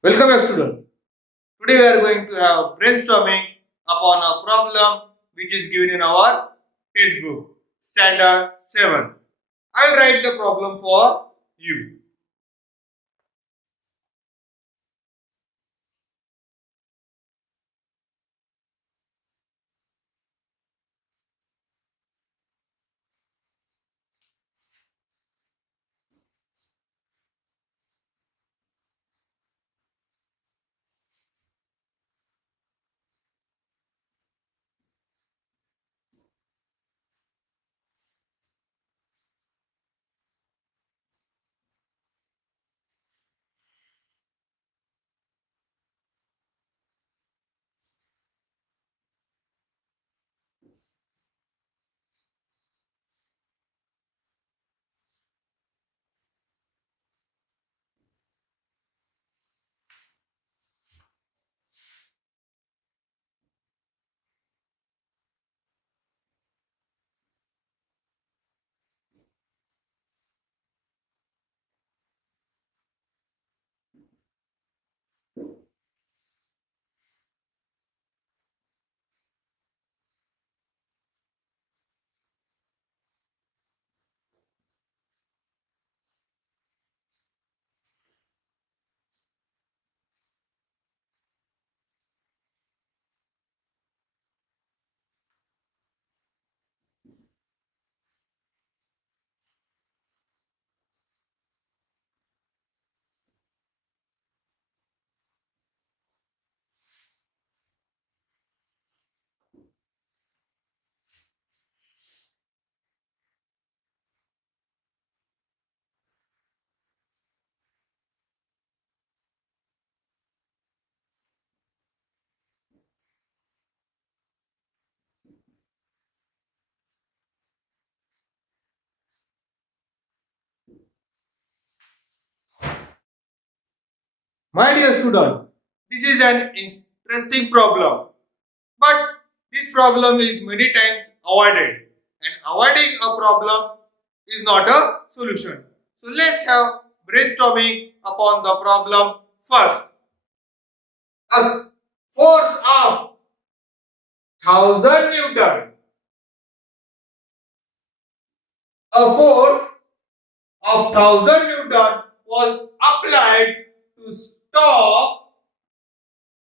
Welcome back, student. Today we are going to have brainstorming upon a problem which is given in our textbook, Standard 7. I'll write the problem for you. My dear student, this is an interesting problem, but this problem is many times avoided, and avoiding a problem is not a solution. So let's have brainstorming upon the problem first. A force of 1000 Newton. A force of 1000 Newton was applied to stop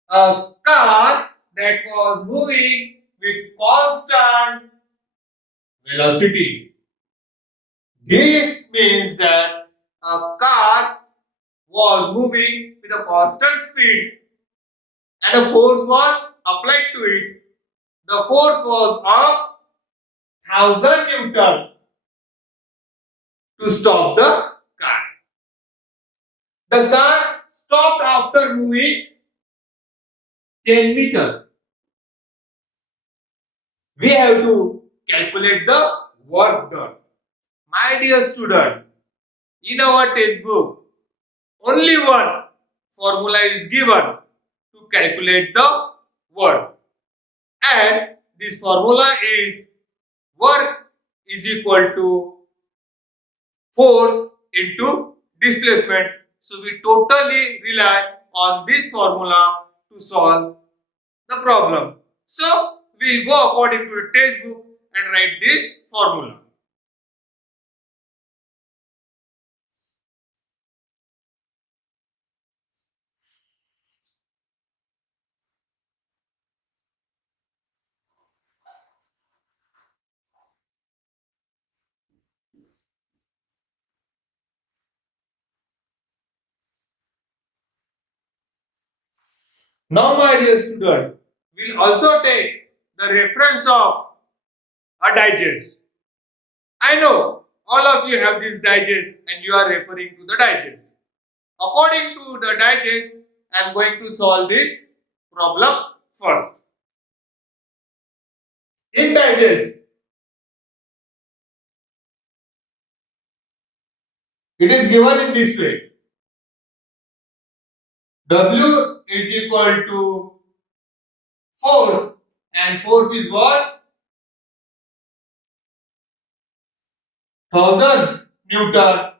a car that was moving with constant velocity. This means that a car was moving with a constant speed and a force was applied to it. The force was of 1000 Newton to stop the car. The car stopped after moving 10 meters. We have to calculate the work done. My dear student, in our textbook, only one formula is given to calculate the work. And this formula is work is equal to force into displacement. So we totally rely on this formula to solve the problem. So we'll go according to the textbook and write this formula. Now, my dear student, we'll also take the reference of a digest. I know all of you have this digest and you are referring to the digest. According to the digest, I am going to solve this problem first. In digest, it is given in this way. W is equal to force, and force is what? 1000 Newton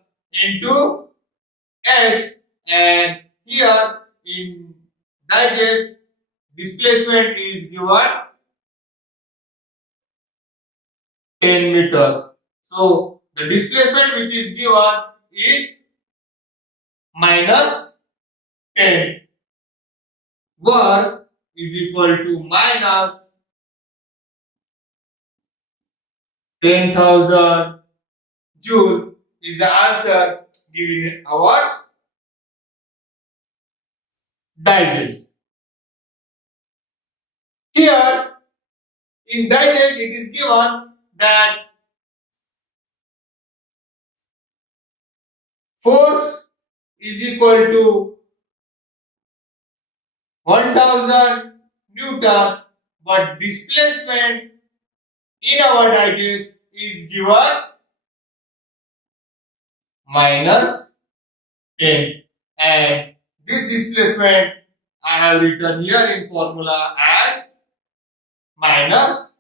into S, and here in digest displacement is given 10 meter. So the displacement which is given is minus 10. Work is equal to minus 10,000 joule is the answer given in our digest. Here in digest it is given that force is equal to 1000 Newton, but displacement in our digest is given minus 10, and this displacement I have written here in formula as minus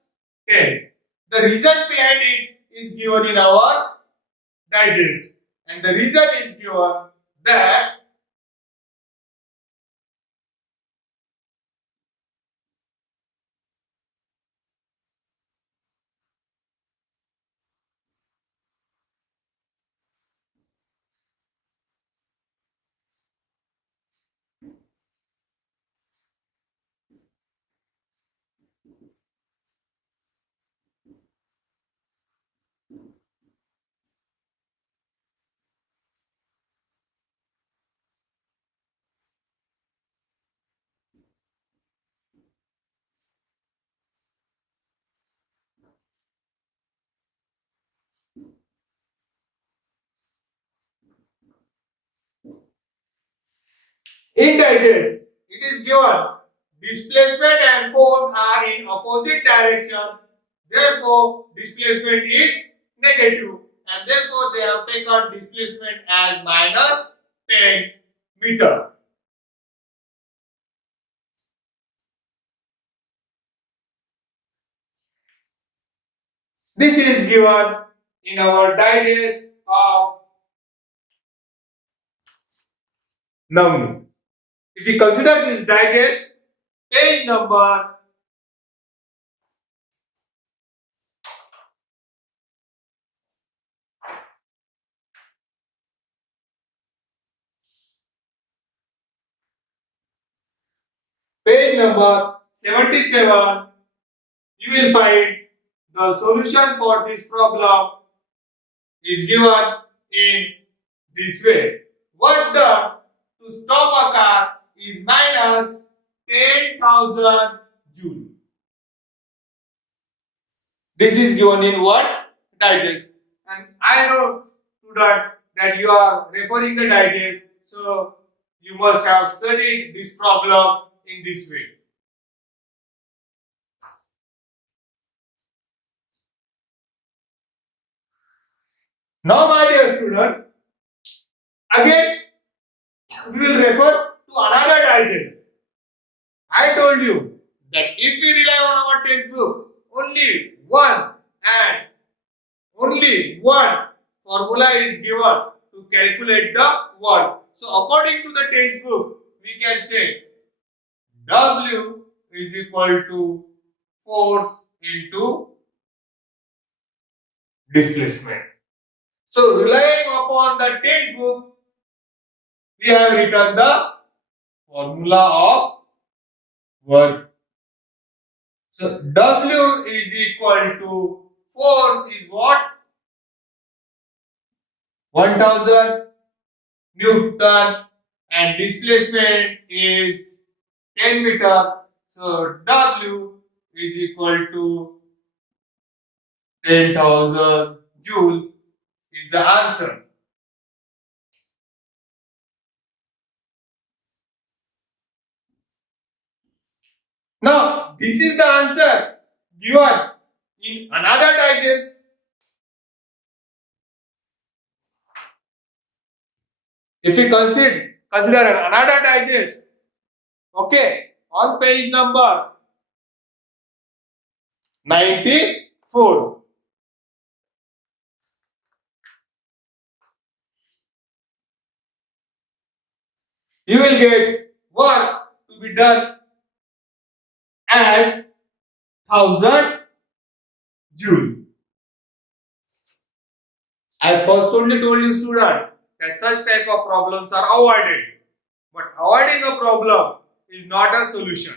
10. The reason behind it is given in our digest, and the reason is given that in digest it is given displacement and force are in opposite direction, therefore displacement is negative, and therefore they have taken displacement as minus 10 meter. This is given in our digest of Navni. If you consider this digest, page number 77, you will find the solution for this problem is given in this way. Work done to stop a car is minus 10,000 joule. This is given in what? Digest. And I know, student, that you are referring the digest, so you must have studied this problem in this way. Now, my dear student, again we will refer to another digest. I told you that if we rely on our textbook, only one formula is given to calculate the work. So according to the textbook, we can say W is equal to force into displacement. So relying upon the textbook, we have written the formula of work. So W is equal to force is what? 1000 Newton, and displacement is 10 meter. So W is equal to 10,000 joule is the answer. Now this is the answer given in another digest. If you consider another digest, okay, on page number 94, you will get work to be done as 1000 joule. I first only told you, student, that such type of problems are avoided. But avoiding a problem is not a solution.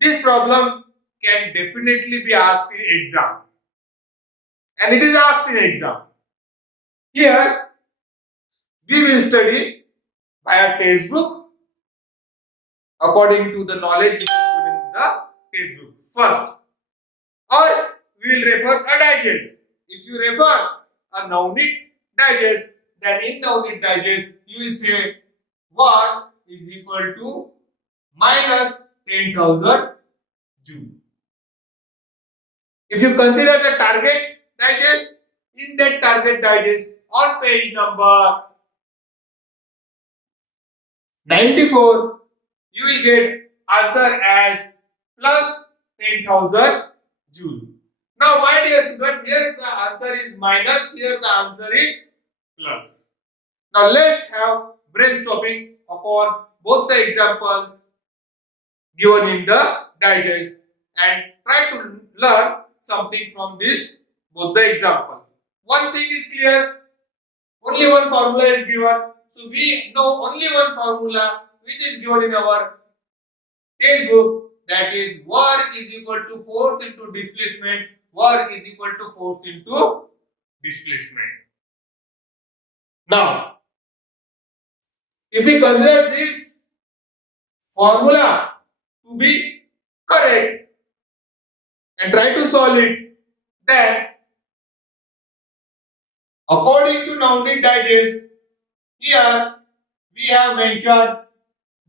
This problem can definitely be asked in exam. And it is asked in exam. Here, we will study by a textbook according to the knowledge which is given in the textbook first. Or we will refer a digest. If you refer a Navneet digest, then in Navneet digest, you will say what is equal to minus 10,000 joule. If you consider the target digest, in that target digest on page number 94, you will get answer as plus 10,000 joule. Now, my dear student, here the answer is minus, here the answer is plus. Now, let's have brainstorming upon both the examples given in the digest and try to learn something from this both the example. One thing is clear, only one formula is given. So we know only one formula which is given in our textbook, that is work is equal to force into displacement. Work is equal to force into displacement. Now, if we consider this formula to be correct and try to solve it, then according to Navneet digest, here we have mentioned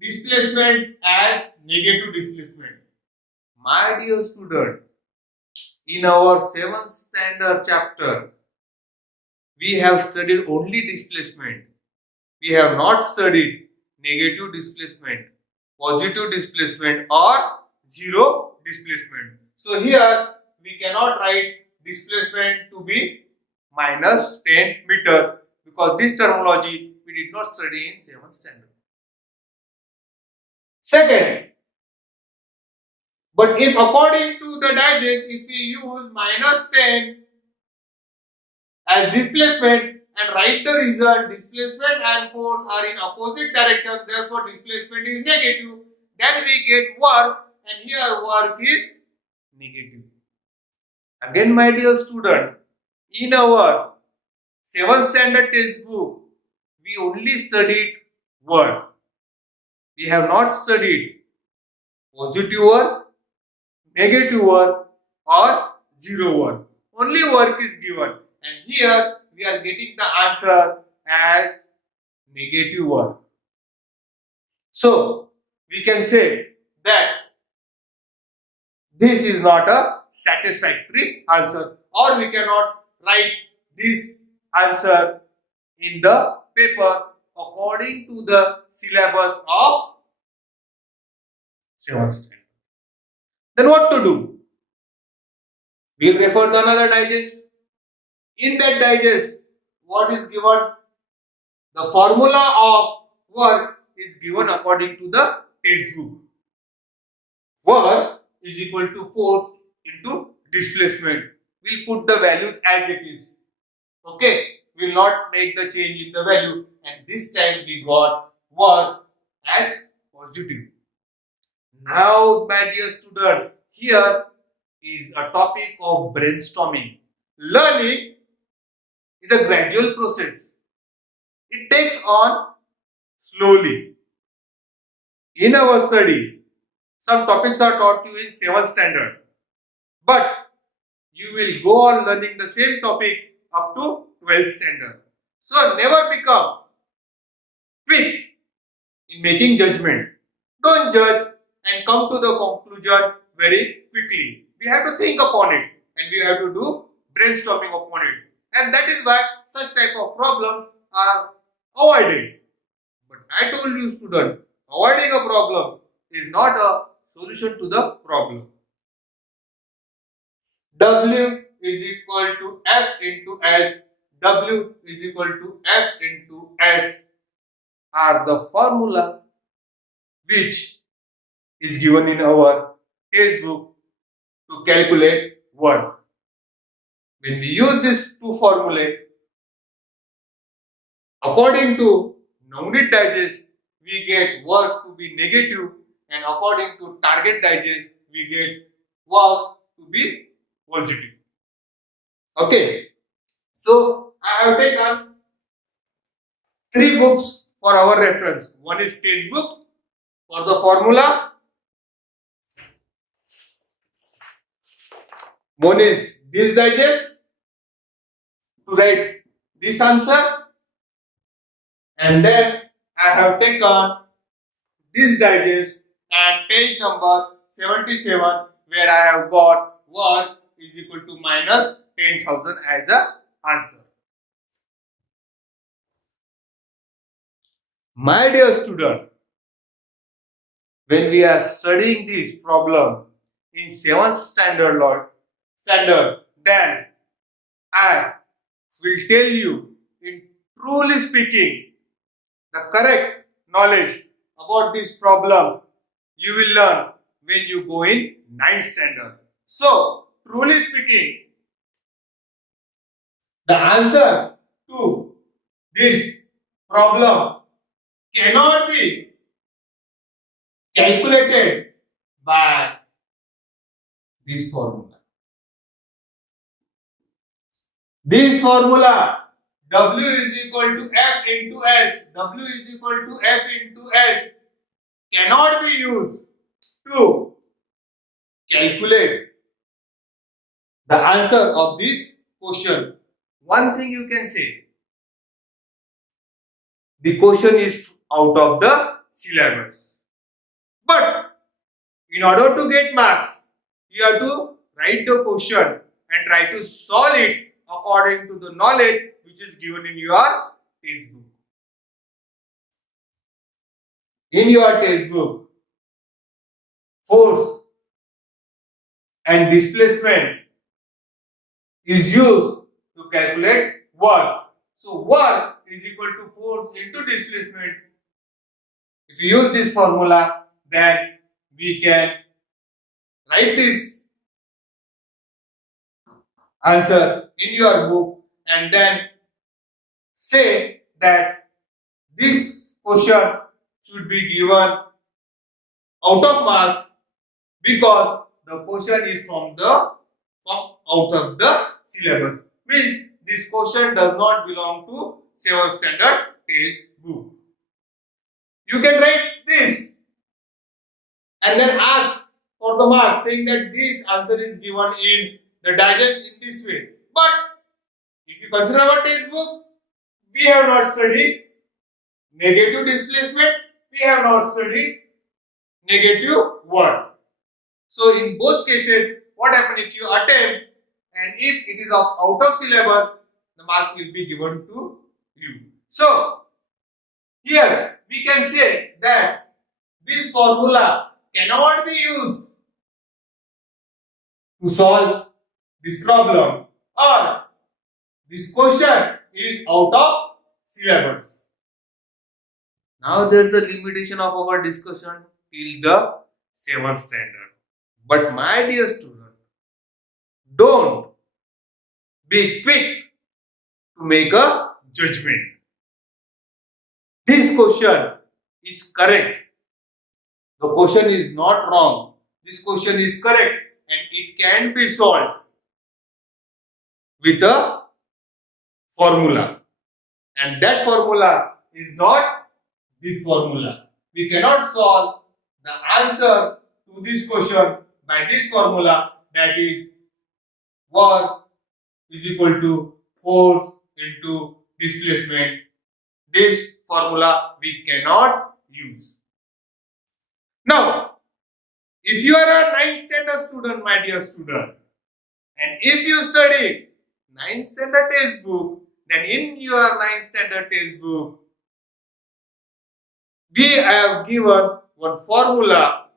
displacement as negative displacement. My dear student, in our 7th standard chapter, we have studied only displacement. We have not studied negative displacement, positive displacement or zero displacement. So here we cannot write displacement to be minus 10 meter because this terminology we did not study in 7th standard. Second, but if according to the digest, if we use minus 10 as displacement and write the result, displacement and force are in opposite direction, therefore displacement is negative, then we get work, and here work is negative. Again, my dear student, in our 7th standard textbook, we only studied work. We have not studied positive work, negative work or zero work. Only work is given, and here we are getting the answer as negative work. So we can say that this is not a satisfactory answer, or we cannot write this answer in the paper according to the syllabus of 7th standard. Then what to do? We'll refer to another digest. In that digest, what is given? The formula of work is given according to the textbook. Work is equal to force into displacement. We'll put the values as it is. Okay, we'll not make the change in the value, and this time we got work as positive. Now, my dear student, here is a topic of brainstorming. Learning is a gradual process. It takes on slowly. In our study, some topics are taught you in 7th standard, but you will go on learning the same topic up to 12th standard. So never become quick in making judgment. Don't judge and come to the conclusion very quickly. We have to think upon it, and we have to do brainstorming upon it. And that is why such type of problems are avoided. But I told you, student, avoiding a problem is not a solution to the problem. W is equal to F into S. W is equal to F into S are the formula which is given in our textbook to calculate work. When we use these two formulae, according to Naunit digest, we get work to be negative, and according to target digest, we get work to be positive. Okay, so I have taken three books for our reference. One is textbook for the formula, one is this digest to write this answer, and then I have taken this digest and page number 77 where I have got work is equal to minus 10,000 as a answer. My dear student, when we are studying this problem in 7th standard, then I will tell you in truly speaking the correct knowledge about this problem you will learn when you go in 9th standard. So, truly speaking, the answer to this problem cannot be calculated by this formula. This formula W is equal to F into S, W is equal to F into S cannot be used to calculate the answer of this question. One thing you can say, the question is out of the syllabus. But in order to get marks, you have to write the question and try to solve it according to the knowledge which is given in your textbook. In your textbook, force and displacement is used to calculate work. So work is equal to force into displacement. If you use this formula, then we can write this answer in your book and then say that this question should be given out of marks because the question is from out of the syllabus. Means this question does not belong to 7th standard textbook. You can write this and then ask for the mark saying that this answer is given in the digest in this way. But if you consider our textbook, we have not studied negative displacement, we have not studied negative work. So in both cases, what happens if you attempt and if it is out of syllabus, the marks will be given to you. So here we can say that this formula cannot be used to solve this problem or this question is out of syllabus. Now there is a limitation of our discussion till the 7th standard. But my dear student, don't be quick to make a judgment. This question is correct. The question is not wrong. This question is correct and it can be solved with a formula. And that formula is not this formula. We cannot solve the answer to this question by this formula, that is work is equal to force into displacement. This formula we cannot use. Now, if you are a 9th standard student, my dear student, and if you study 9th standard textbook, then in your 9th standard textbook, we have given one formula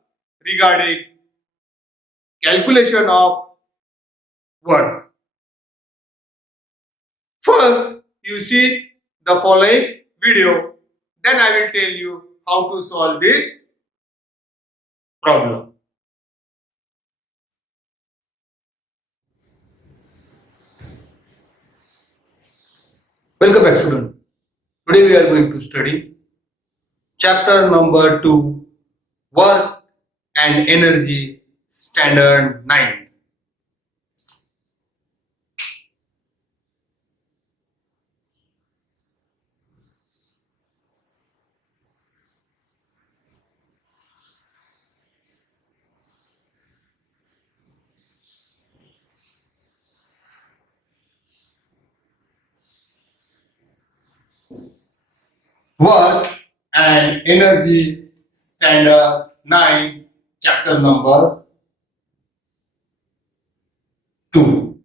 regarding calculation of work. First, you see the following video. Then I will tell you how to solve this problem. Welcome back, student. Today we are going to study chapter number 2, Work and Energy, Standard 9. Work and Energy, Standard 9, chapter number 2.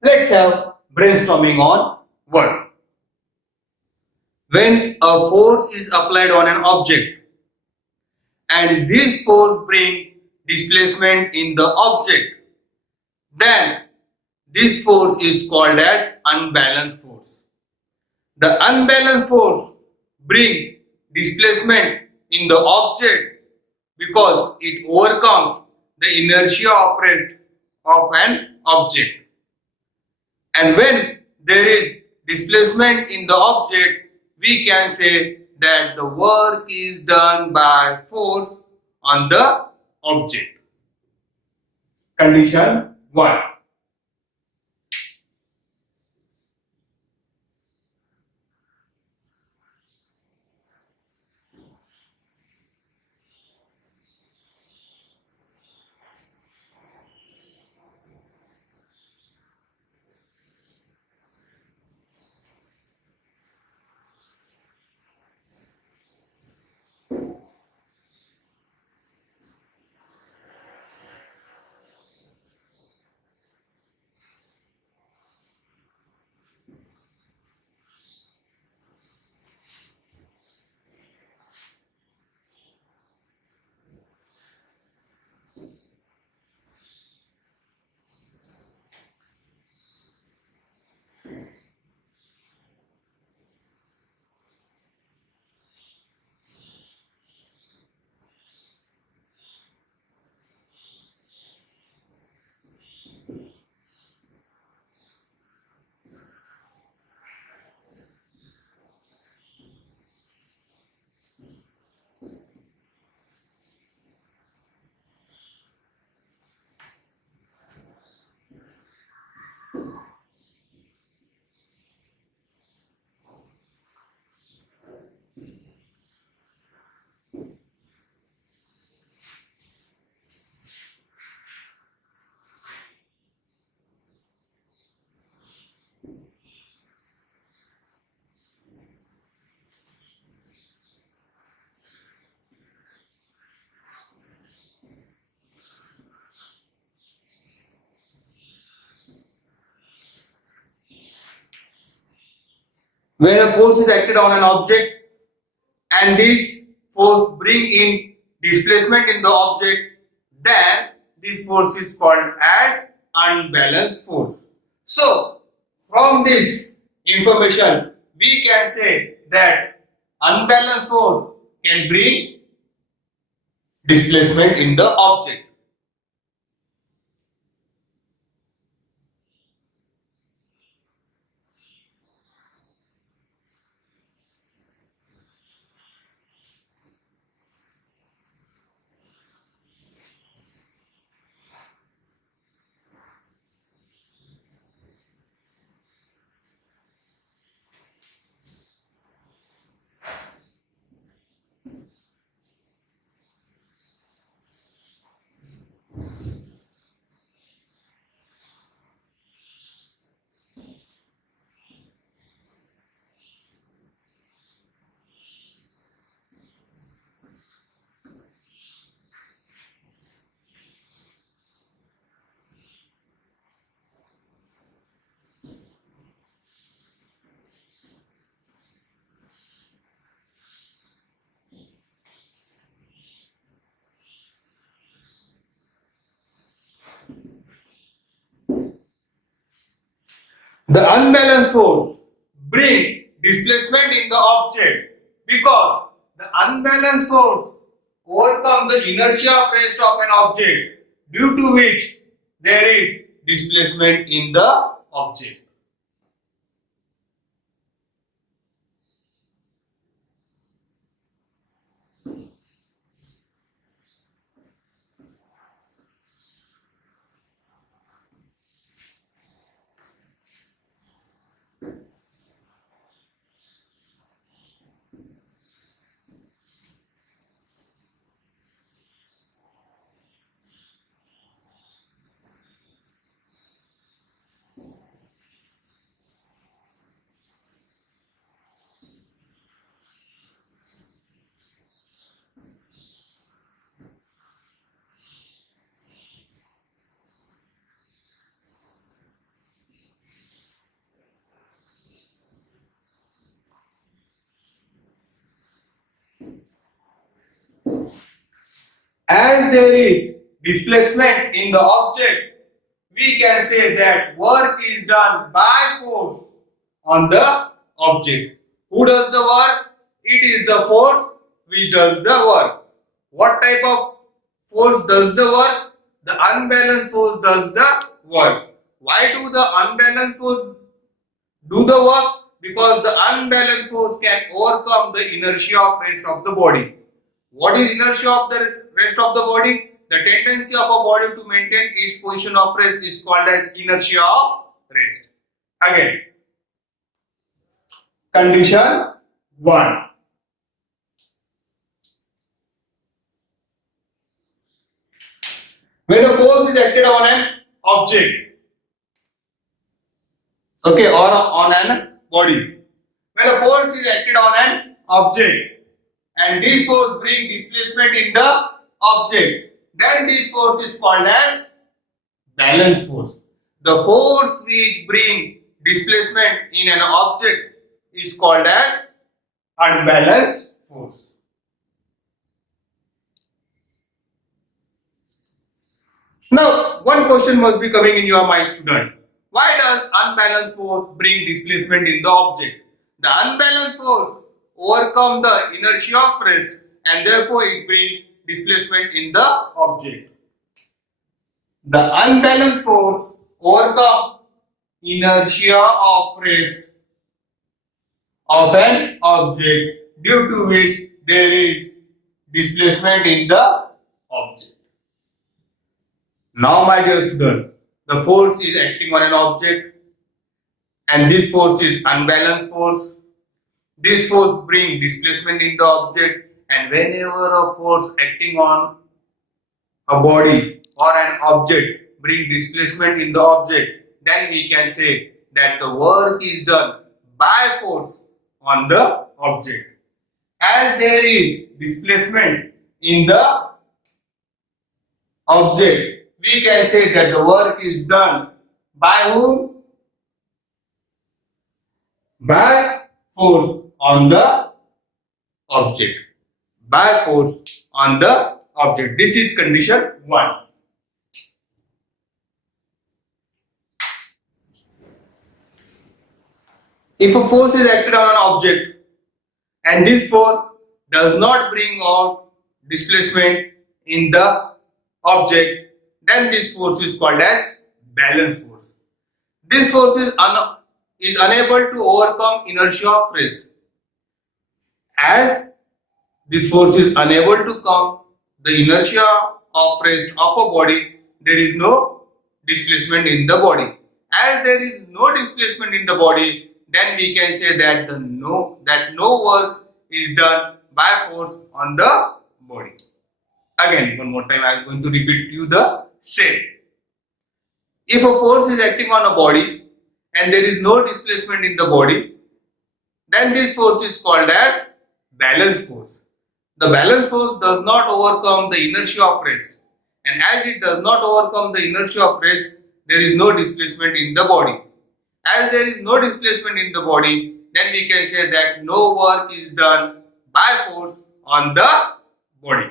Let's have brainstorming on work. When a force is applied on an object and this force brings displacement in the object, then this force is called as unbalanced force. The unbalanced force brings displacement in the object because it overcomes the inertia of rest of an object. And when there is displacement in the object, we can say that the work is done by force on the object. Condition 1. When a force is acted on an object and this force bring in displacement in the object, then this force is called as unbalanced force. So from this information we can say that unbalanced force can bring displacement in the object. The unbalanced force bring displacement in the object because The unbalanced force overcome the inertia of rest of an object due to which there is displacement in the object. As there is displacement in the object, we can say that work is done by force on the object. Who does the work? It is the force which does the work. What type of force does the work? The unbalanced force does the work. Why do the unbalanced force do the work? Because the unbalanced force can overcome the inertia of rest of the body. What is inertia of the rest of the body? The tendency of a body to maintain its position of rest is called as inertia of rest. Again, condition 1. When a force is acted on an object, okay, or on an body. When a force is acted on an object and this force brings displacement in the object, then this force is called as balance force. The force which brings displacement in an object is called as unbalanced force. Now, one question must be coming in your mind, student. Why does unbalanced force bring displacement in the object? The unbalanced force overcomes the inertia of rest and therefore it brings displacement in the object. The unbalanced force overcomes inertia of rest of an object due to which there is displacement in the object. Now, my dear student, the force is acting on an object and this force is unbalanced force. This force brings displacement in the object, and whenever a force acting on a body or an object brings displacement in the object, then we can say that the work is done by force on the object. As there is displacement in the object, we can say that the work is done by whom? By force on the object. By force on the object. This is condition 1. If a force is acted on an object and this force does not bring out displacement in the object, then this force is called as balance force. This force is unable to overcome inertia of rest. As this force is unable to come the inertia of rest of a body, there is no displacement in the body. As there is no displacement in the body, then we can say that no work is done by force on the body. Again, one more time, I am going to repeat you the same. If a force is acting on a body and there is no displacement in the body, then this force is called as balance force. The balance force does not overcome the inertia of rest, and as it does not overcome the inertia of rest, there is no displacement in the body. As there is no displacement in the body, then we can say that no work is done by force on the body.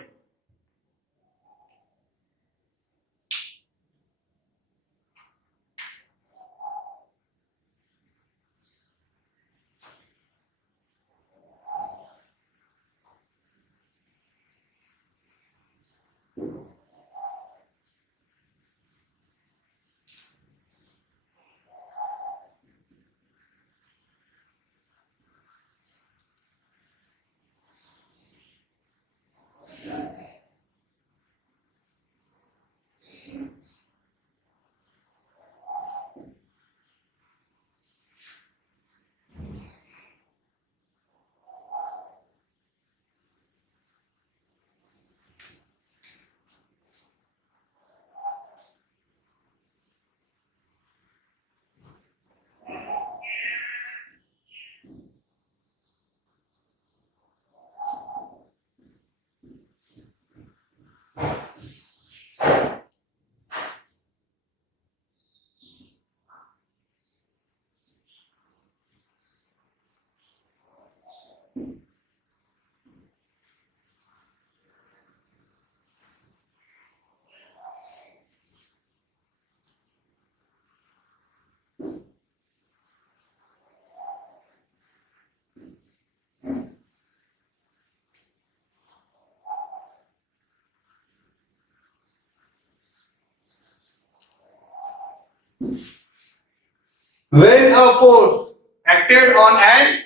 When a force acted on an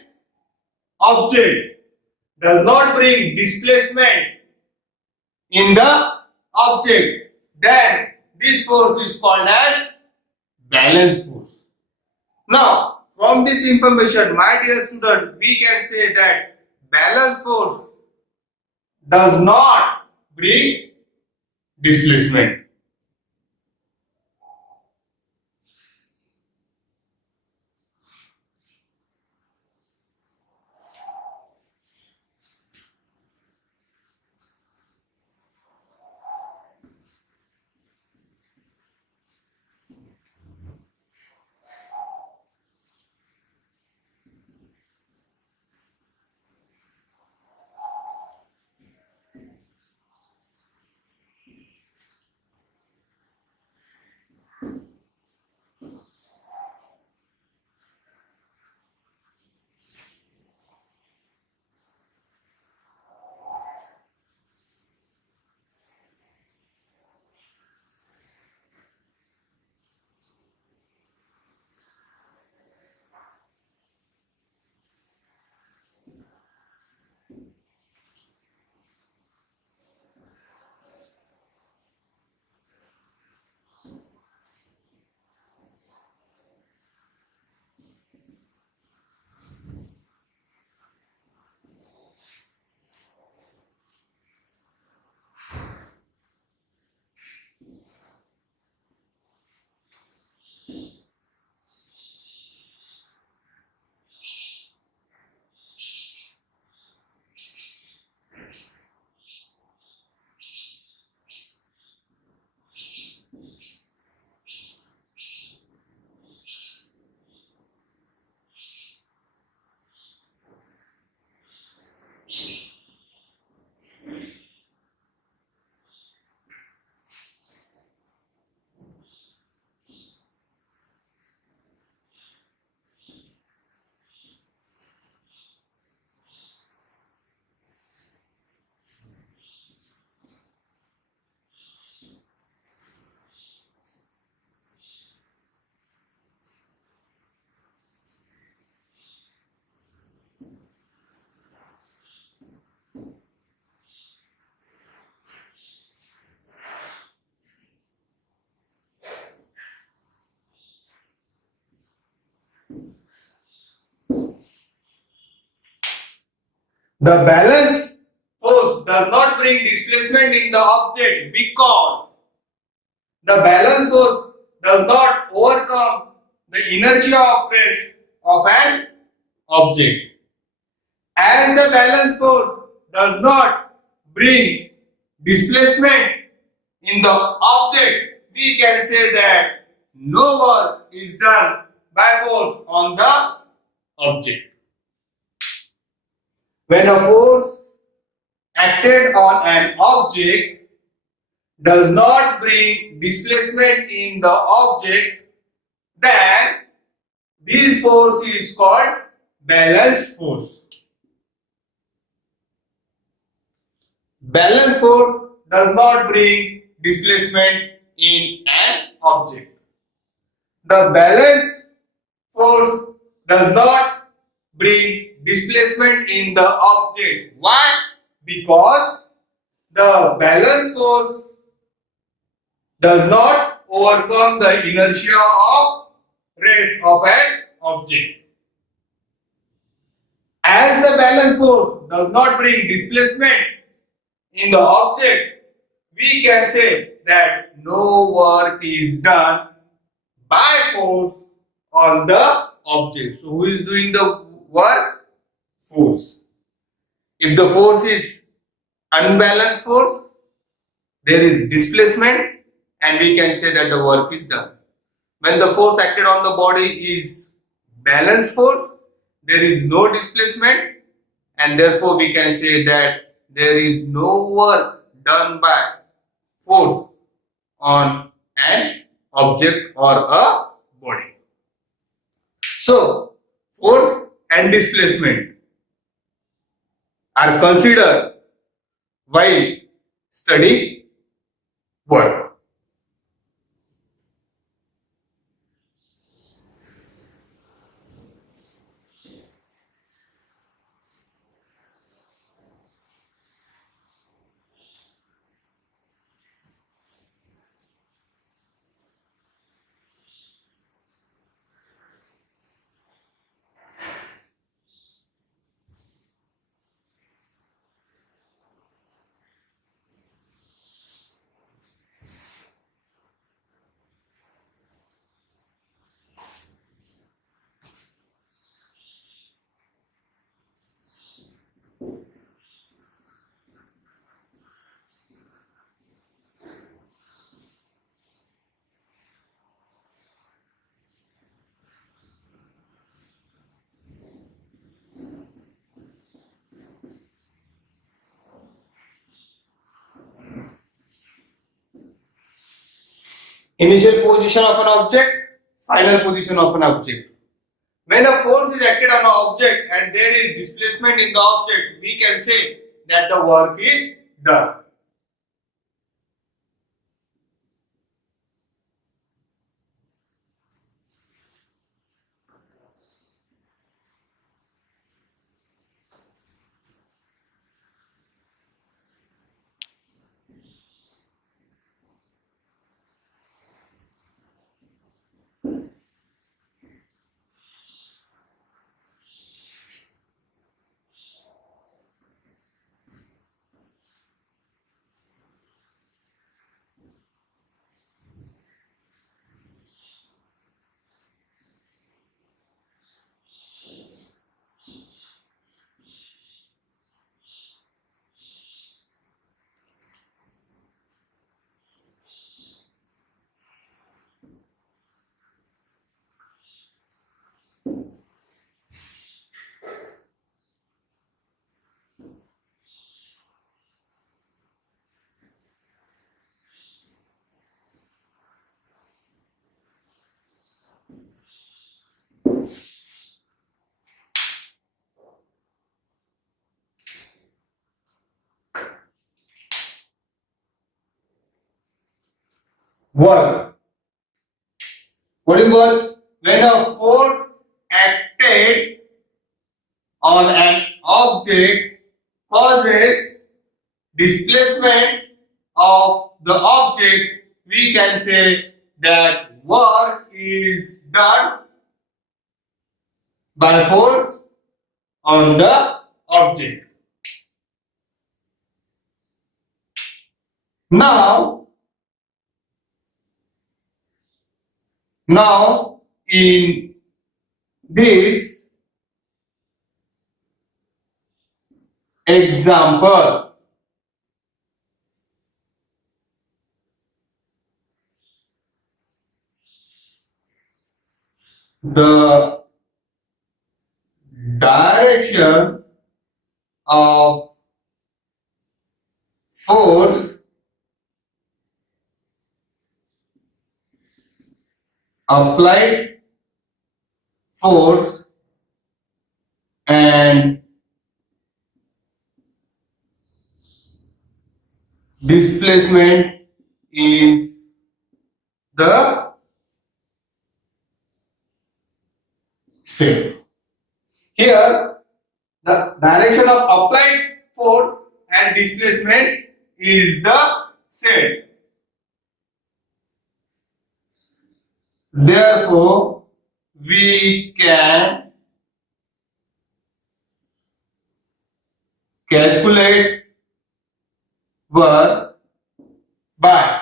object does not bring displacement in the object, then this force is called as balance force. Now, from this information, my dear student, we can say that balance force does not bring displacement. The balance force does not bring displacement in the object because the balance force does not overcome the inertia of rest of an object. As the balance force does not bring displacement in the object, we can say that no work is done by force on the object. When a force acted on an object does not bring displacement in the object, then this force is called balance force. Balance force does not bring displacement in an object. The balance force does not bring displacement in the object. Why? Because the balance force does not overcome the inertia of rest of an object. As the balance force does not bring displacement in the object, we can say that no work is done by force on the object. So who is doing the work? Force. If the force is unbalanced force, there is displacement and we can say that the work is done. When the force acted on the body is balanced force, there is no displacement and therefore we can say that there is no work done by force on an object or a body. So, force and displacement are considered while studying work. Initial position of an object, final position of an object. When a force is acted on an object and there is displacement in the object, we can say that the work is done. Work. What is work? When a force acted on an object causes displacement of the object, we can say that work is done by force on the object. Now in this example, the direction of force applied force and displacement is the same. Here, the direction of applied force and displacement is the same. Therefore, we can calculate work by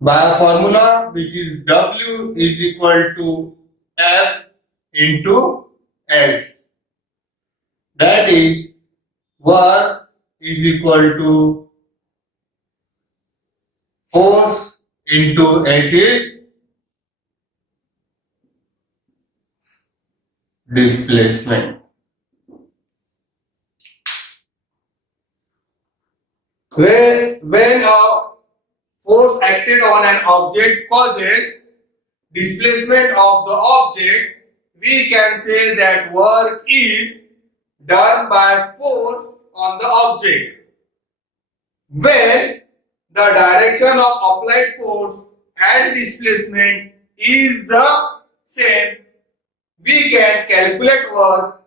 by a formula which is W is equal to F into S. That is, work is equal to force into S is displacement. When a force acted on an object causes displacement of the object, we can say that work is done by force on the object. When the direction of applied force and displacement is the same, we can calculate work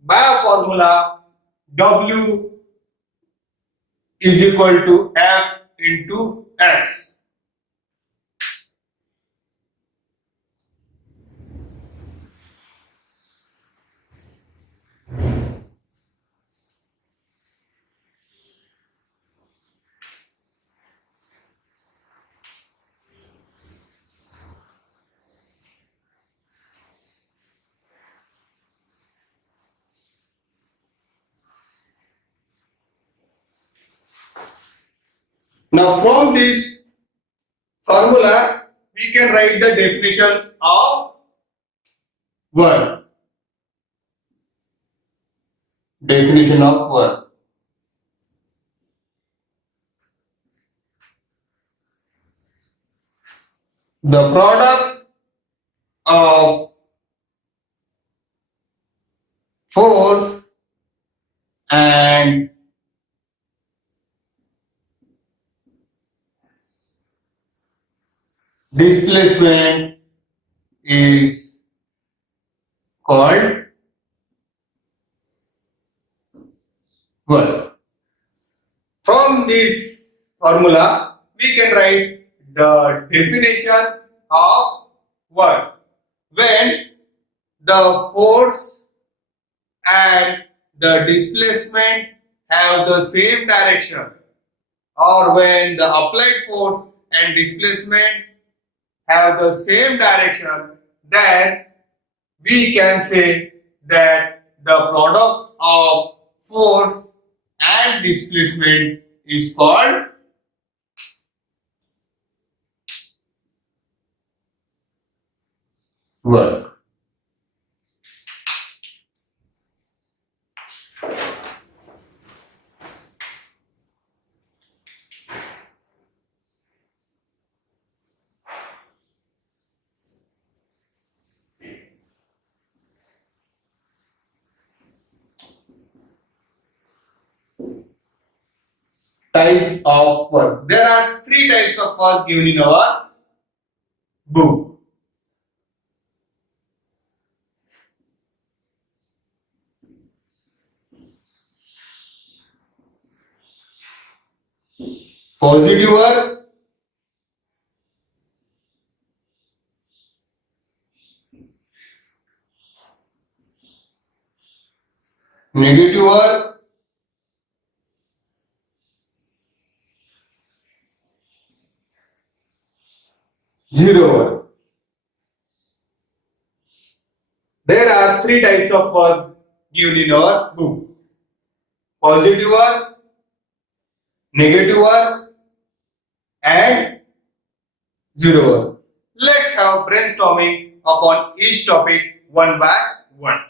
by a formula W is equal to F into S. Now from this formula we can write the definition of verb. Definition of verb. The product of force and displacement is called verb. From this formula, we can write the definition of verb. When the force and the displacement have the same direction, or when the applied force and displacement have the same direction, then we can say that the product of force and displacement is called work. Types of work. There are three types of work given in our book. Positive work, negative work, zero work. There are three types of work given in our book. Positive work, negative work, and zero work. Let's have brainstorming upon each topic one by one.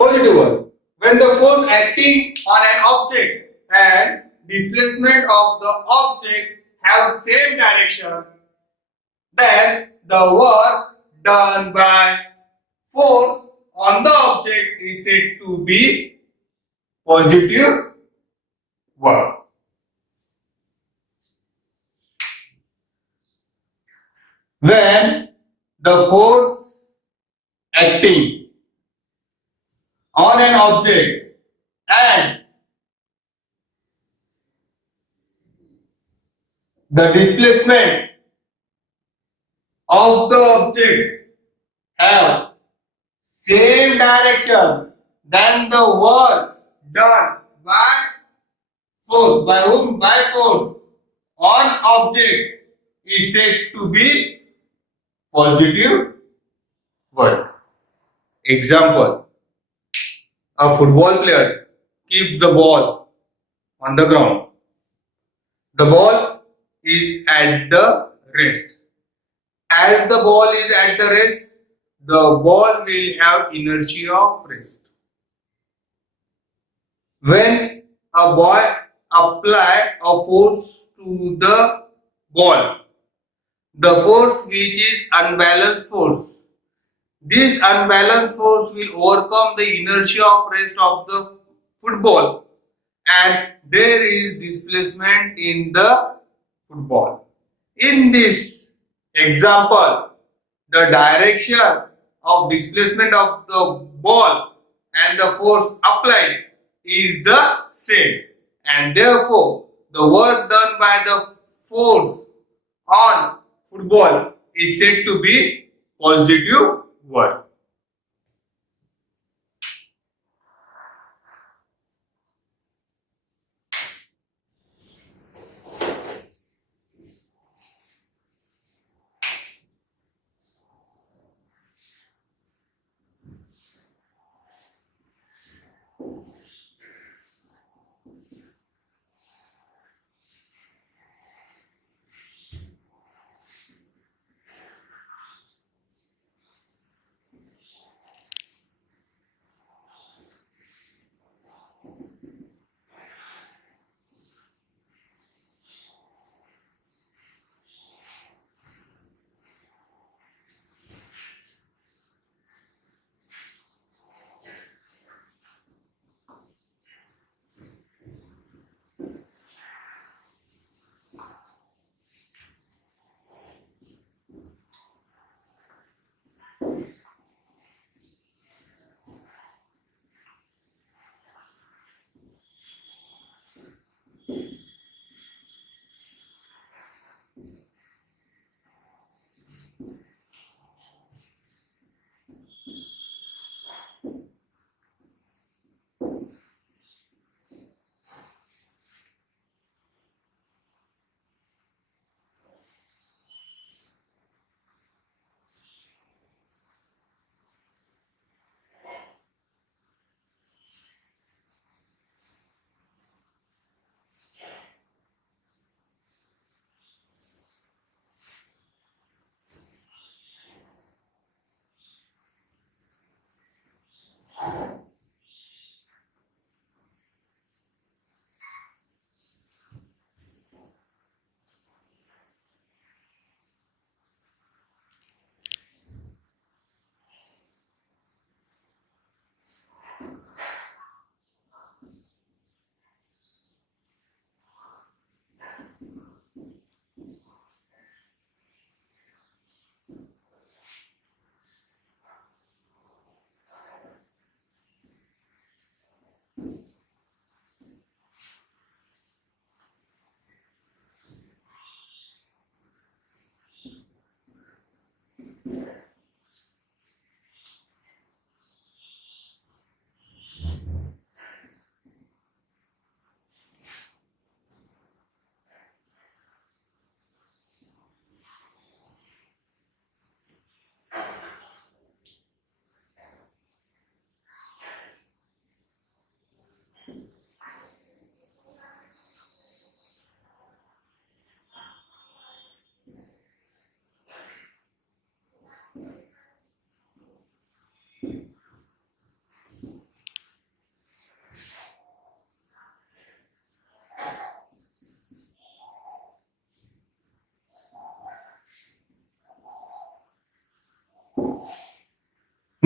Positive word. When the force acting on an object and displacement of the object have same direction, then the work done by force on the object is said to be positive work. When the force acting on an object and the displacement of the object have same direction, then the work done by force, by whom? By force on object is said to be positive work. Example, a football player keeps the ball on the ground. The ball is at the rest. As the ball is at the rest, the ball will have inertia of rest. When a boy apply a force to the ball, the force which is unbalanced force, this unbalanced force will overcome the inertia of rest of the football and there is displacement in the football. In this example, the direction of displacement of the ball and the force applied is the same and therefore the work done by the force on football is said to be positive work.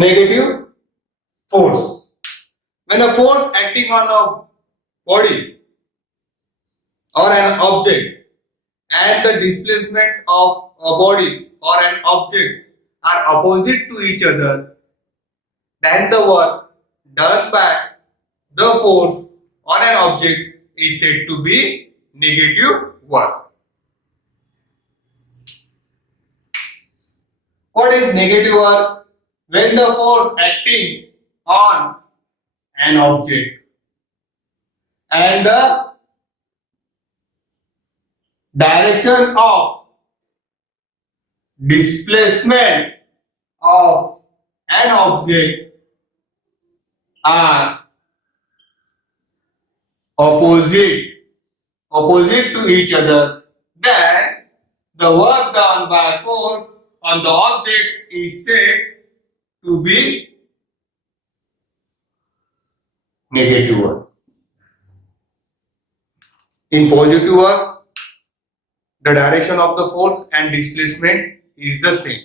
negative force. When a force acting on a body or an object and the displacement of a body or an object are opposite to each other, then the work done by the force on an object is said to be negative work. What is negative work? When the force acting on an object and the direction of displacement of an object are opposite to each other, then the work done by force on the object is said to be negative work. In positive work, the direction of the force and displacement is the same.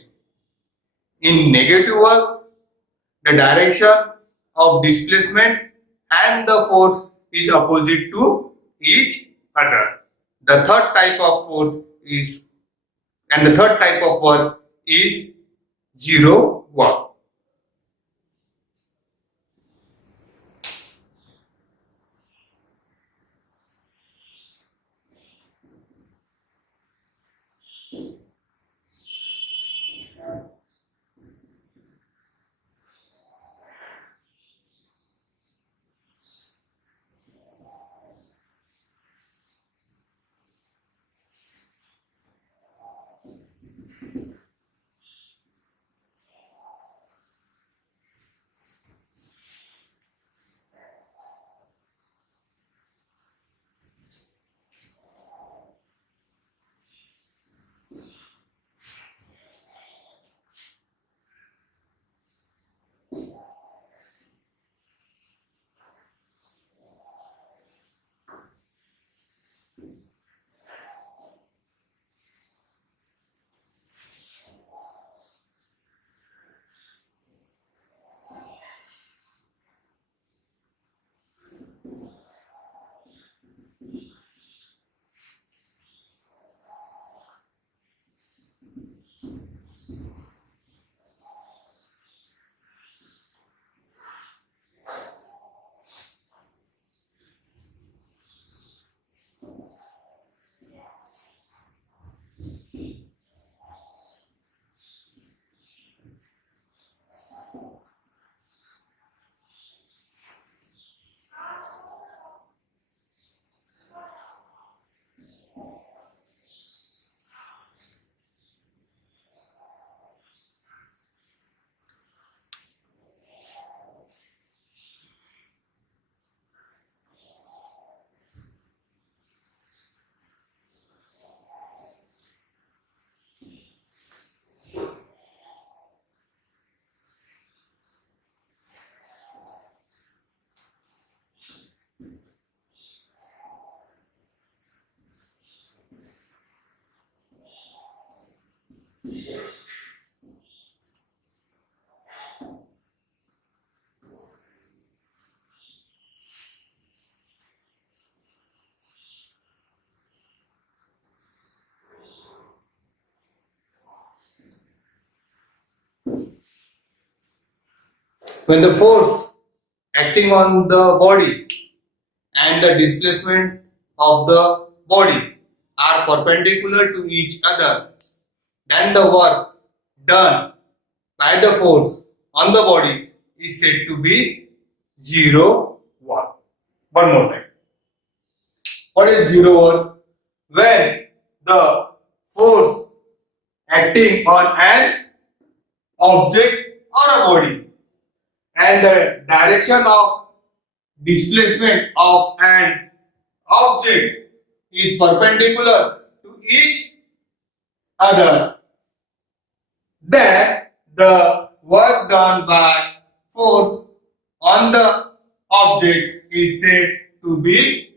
In negative work, the direction of displacement and the force is opposite to each other. The third type of force is the third type of work is zero work. When the force acting on the body and the displacement of the body are perpendicular to each other, then the work done by the force on the body is said to be zero work. One more time. What is zero work? When the force acting on an object or a body and the direction of displacement of an object is perpendicular to each other, then the work done by force on the object is said to be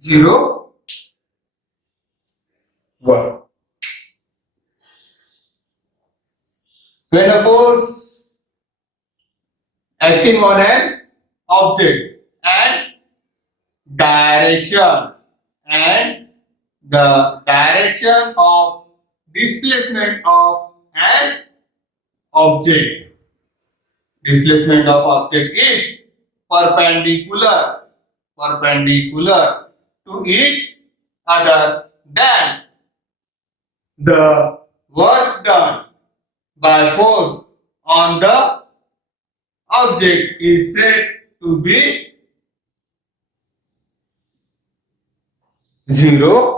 zero work. When a force acting on an object, and direction, and the direction of displacement of an object. Displacement of object is perpendicular to each other than the work done by force on the object is said to be zero.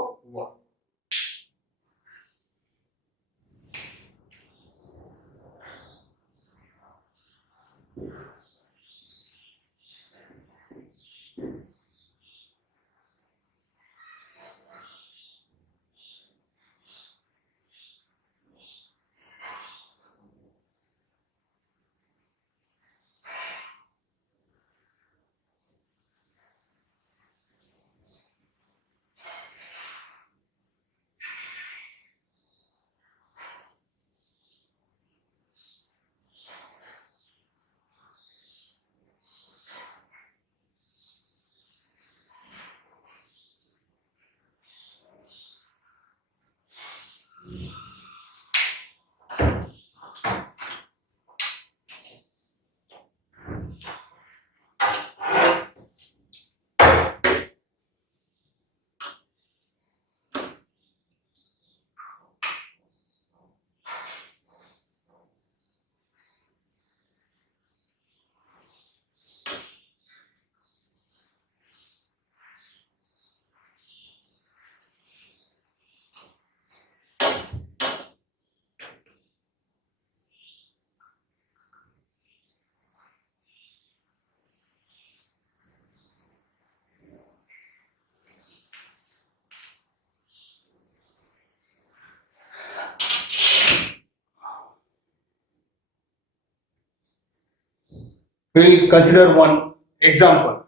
We'll consider one example.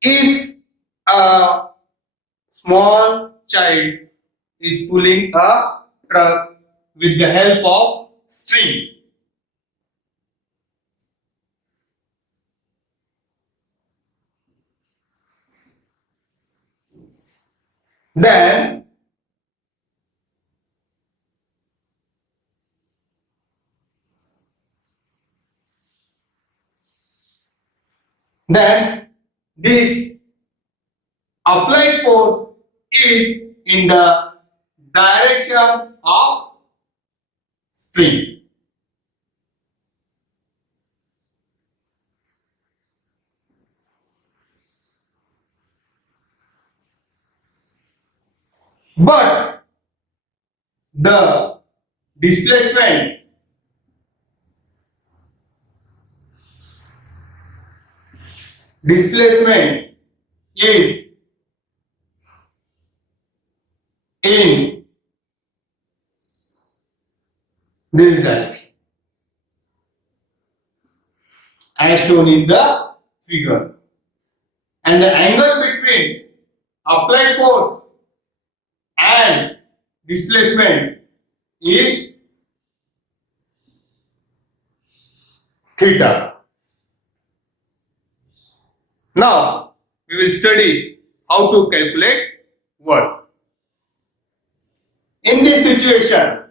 If a small child is pulling a truck with the help of string, then this applied force is in the direction of string. But the displacement is in this direction as shown in the figure, and the angle between applied force and displacement is theta. Now we will study how to calculate work. In this situation,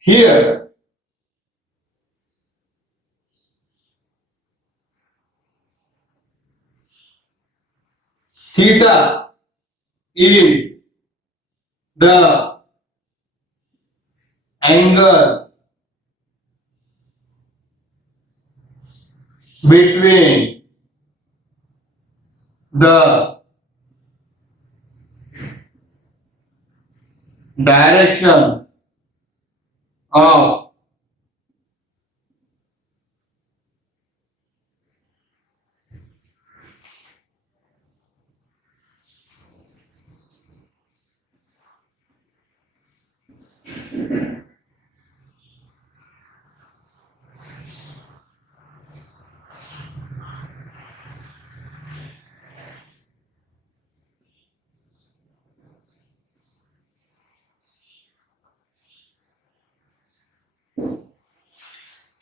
here theta is the angle between the direction of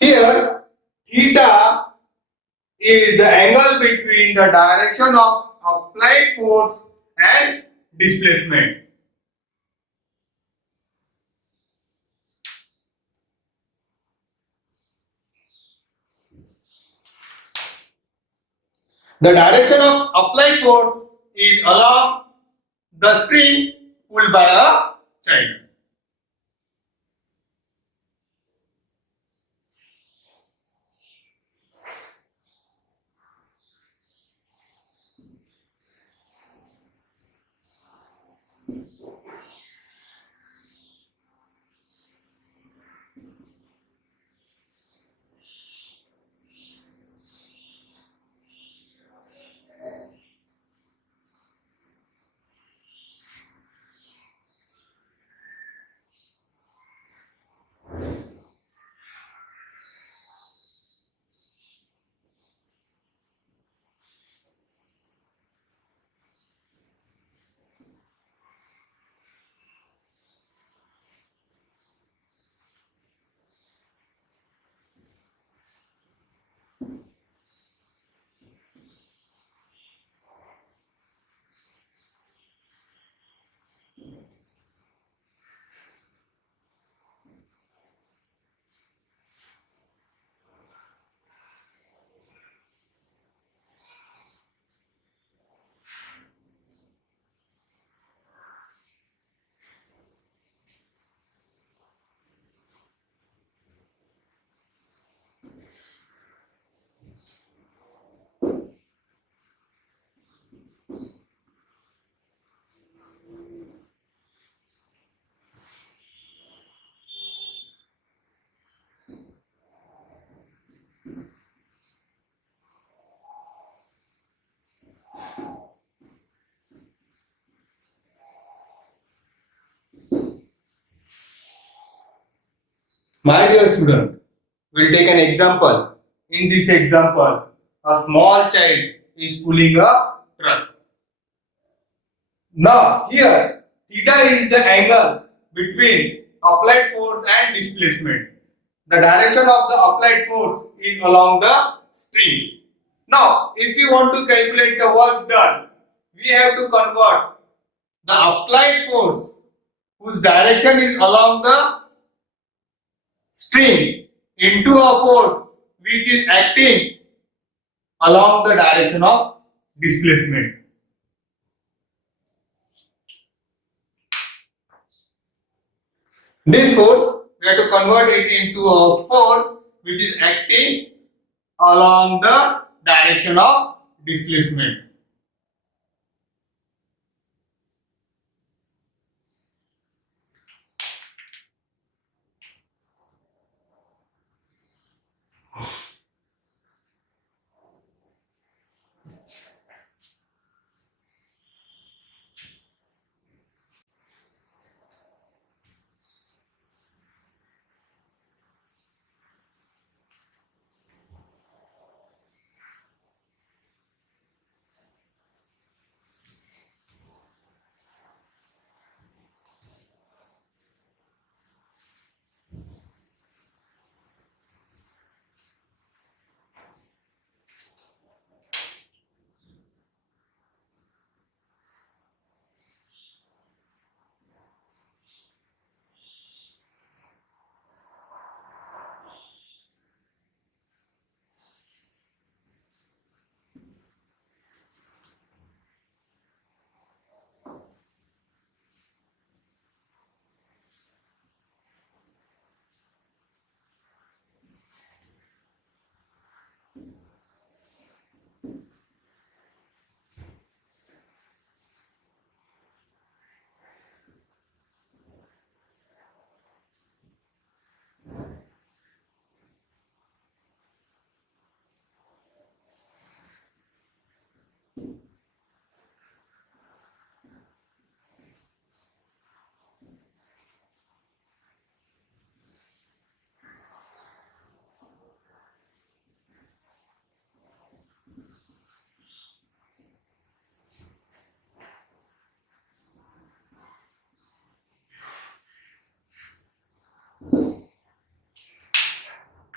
Here, theta is the angle between the direction of applied force and displacement. The direction of applied force is along the string pulled by a child. My dear student, we'll take an example. In this example, a small child is pulling a truck. Now, here, theta is the angle between applied force and displacement. The direction of the applied force is along the string. Now, if we want to calculate the work done, we have to convert the applied force whose direction is along the string into a force which is acting along the direction of displacement. This force, we have to convert it into a force which is acting along the direction of displacement.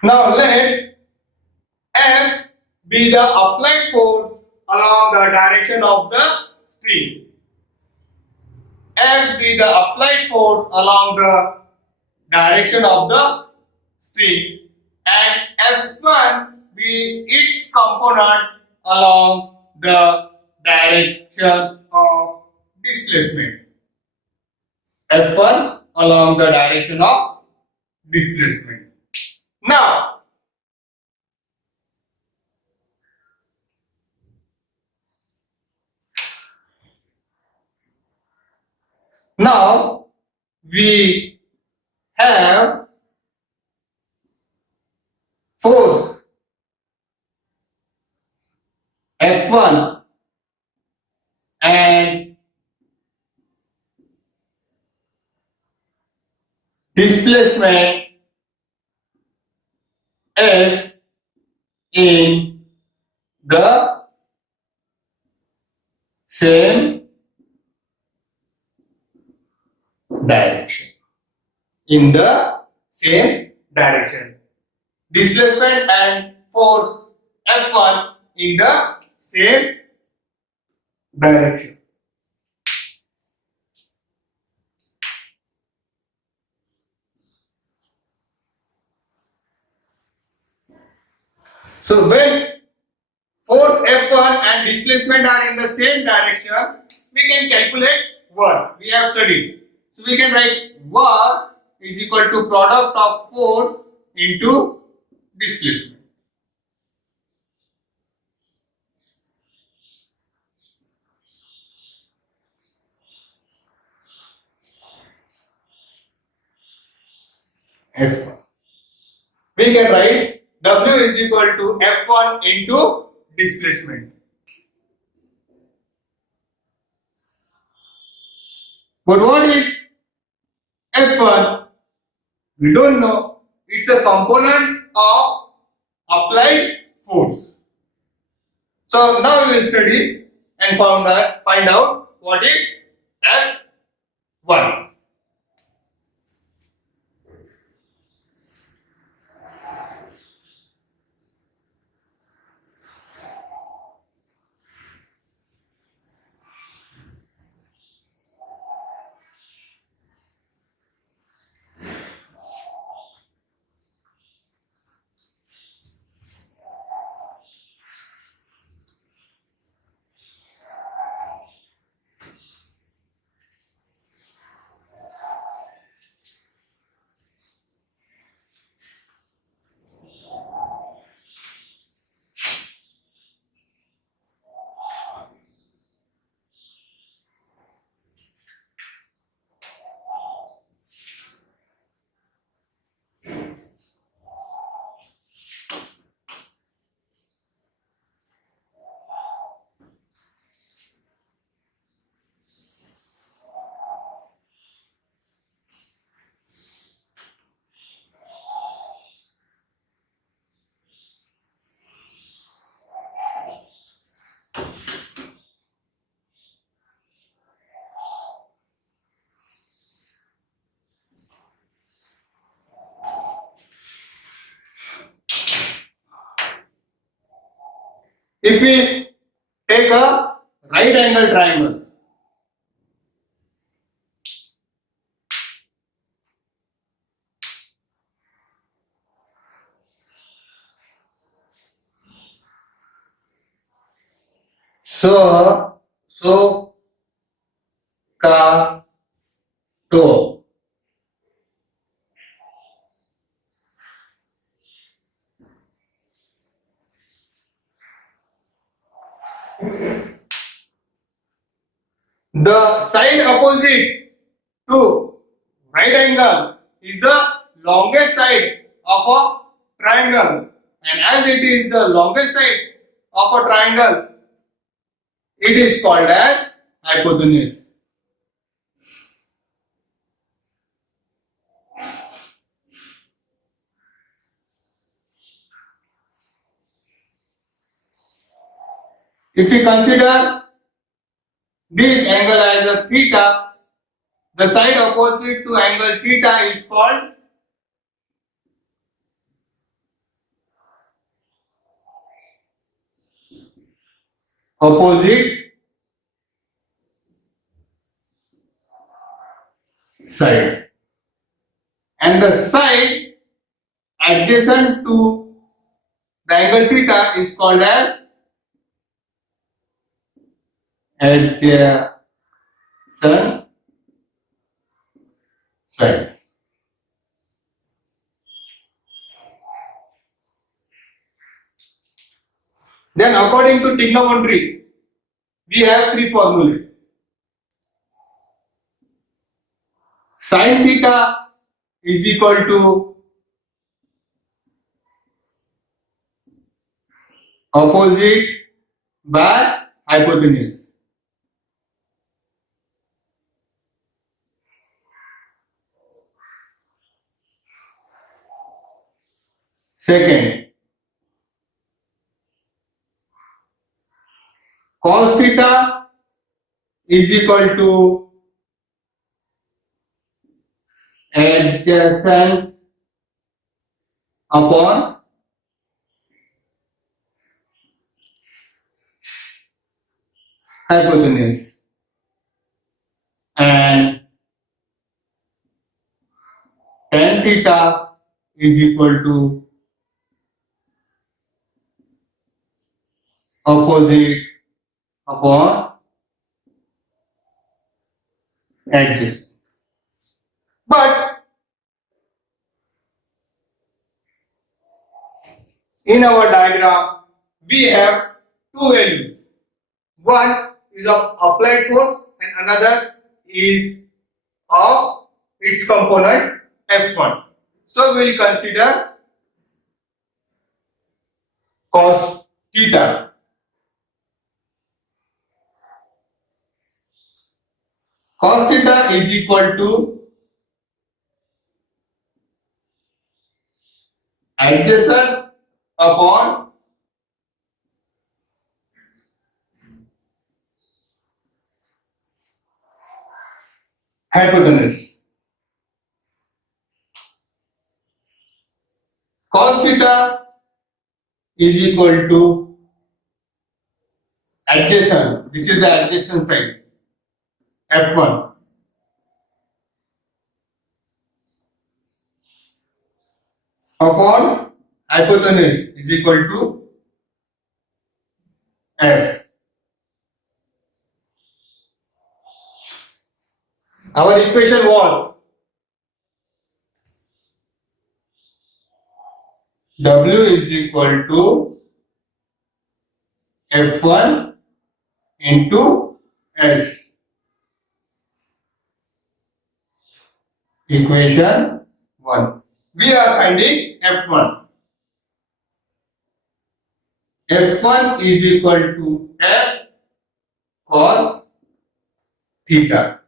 Now let F be the applied force along the direction of the string. F be the applied force along the direction of the string, and F1 be its component along the direction of displacement. F1 along the direction of displacement. Now we have force F1 and displacement S in the same direction. In the same direction. Displacement and force F1 in the same direction. So when force F1 and displacement are in the same direction, we can calculate work. We have studied. So we can write work is equal to product of force into displacement. F1. We can write W is equal to F1 into displacement. But what is F1? We don't know. It's a component of applied force. So now we will study and find out what is F1. If we take a right angle triangle, so ka to. The side opposite to right angle is the longest side of a triangle, and as it is the longest side of a triangle, it is called as hypotenuse. If we consider this angle as a theta, the side opposite to angle theta is called opposite side, and the side adjacent to the angle theta is called as adjacent side. Then according to trigonometry, we have three formulae. Sin theta is equal to opposite by hypotenuse. Second, cos theta is equal to adjacent upon hypotenuse, and tan theta is equal to opposite upon adjacent. But in our diagram, we have two values. One is of applied force and another is of its component F1. So we will consider cos theta. Cos theta is equal to adjacent upon hypotenuse. Cos theta is equal to adjacent. This is the adjacent side, F1, upon hypotenuse is equal to F. Our equation was W is equal to F1 into S. Equation 1. We are finding F1. F1 is equal to F cos theta.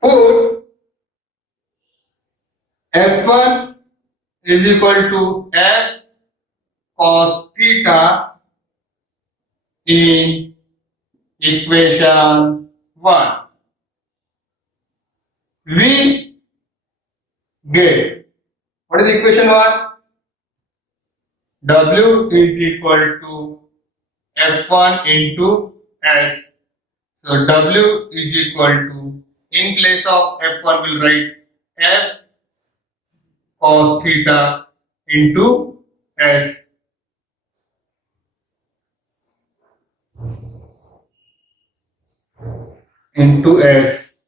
Put F1 is equal to F cos theta in equation 1. We get, what is equation 1? W is equal to F1 into S. So W is equal to, in place of F1 we'll write F cos theta into S. Into S.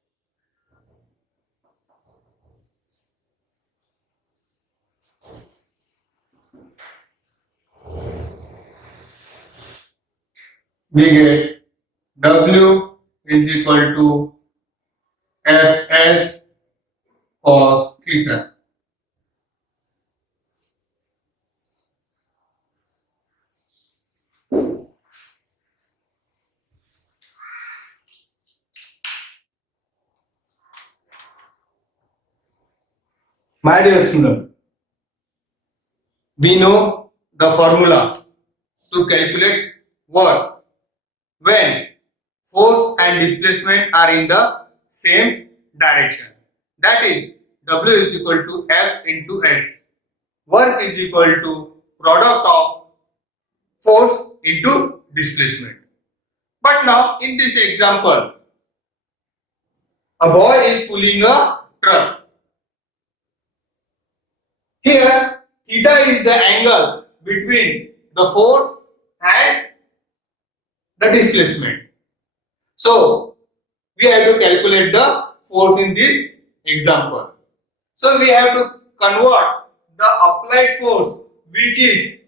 We get W is equal to Fs cos theta. My dear student, we know the formula to calculate work when force and displacement are in the same direction. That is, W is equal to F into S. Work is equal to product of force into displacement. But now in this example, a boy is pulling a truck. Here, theta is the angle between the force and the displacement. So, we have to calculate the force in this example. So, we have to convert the applied force which is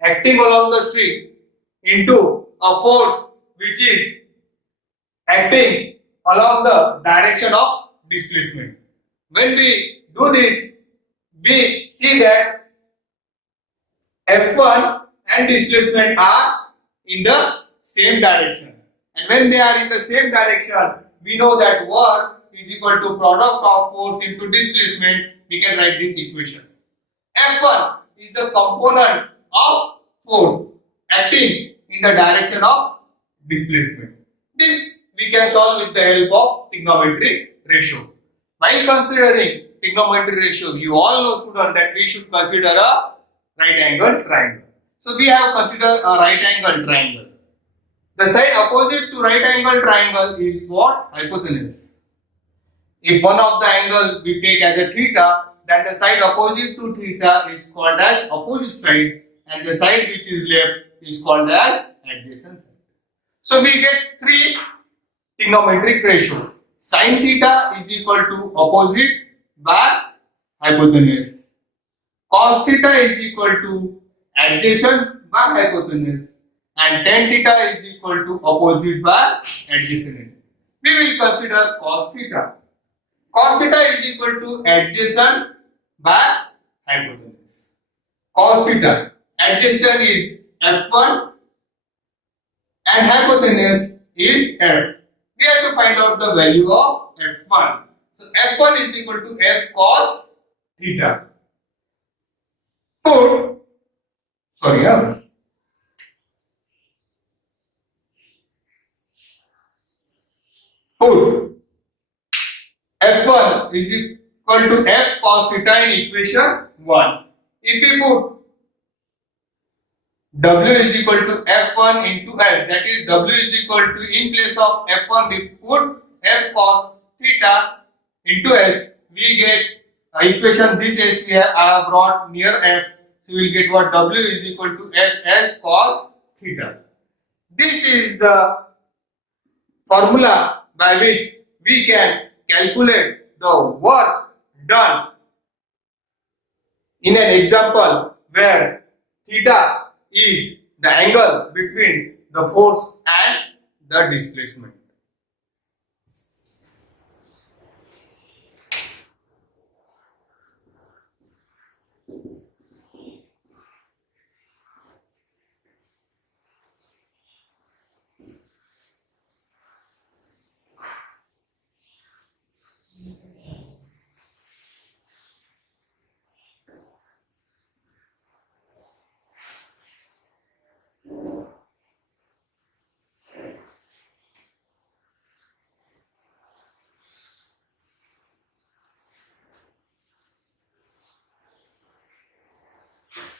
acting along the street into a force which is acting along the direction of displacement. When we do this, we see that F1 and displacement are in the same direction. And when they are in the same direction, we know that work is equal to product of force into displacement. We can write this equation. F1 is the component of force acting in the direction of displacement. This we can solve with the help of trigonometric ratio. While considering trigonometric ratio, you all know, students, that we should consider a right angle triangle. So we have considered a right angle triangle. The side opposite to right angle triangle is what? Hypotenuse. If one of the angle we take as a theta, then the side opposite to theta is called as opposite side, and the side which is left is called as adjacent side. So we get three trigonometric ratio. Sin theta is equal to opposite by hypotenuse. Cos theta is equal to adjacent by hypotenuse. And tan theta is equal to opposite by adjacent. We will consider cos theta. Cos theta is equal to adjacent by hypotenuse. Cos theta, adjacent is F1 and hypotenuse is F. We have to find out the value of F1. So F1 is equal to F cos theta. Put F1 is equal to F cos theta in equation 1. If we put W is equal to F1 into F, that is W is equal to, in place of F1 we put F cos theta into S, we get equation this S here I have brought near F, so we will get what? W is equal to F S cos theta. This is the formula by which we can calculate the work done in an example where theta is the angle between the force and the displacement.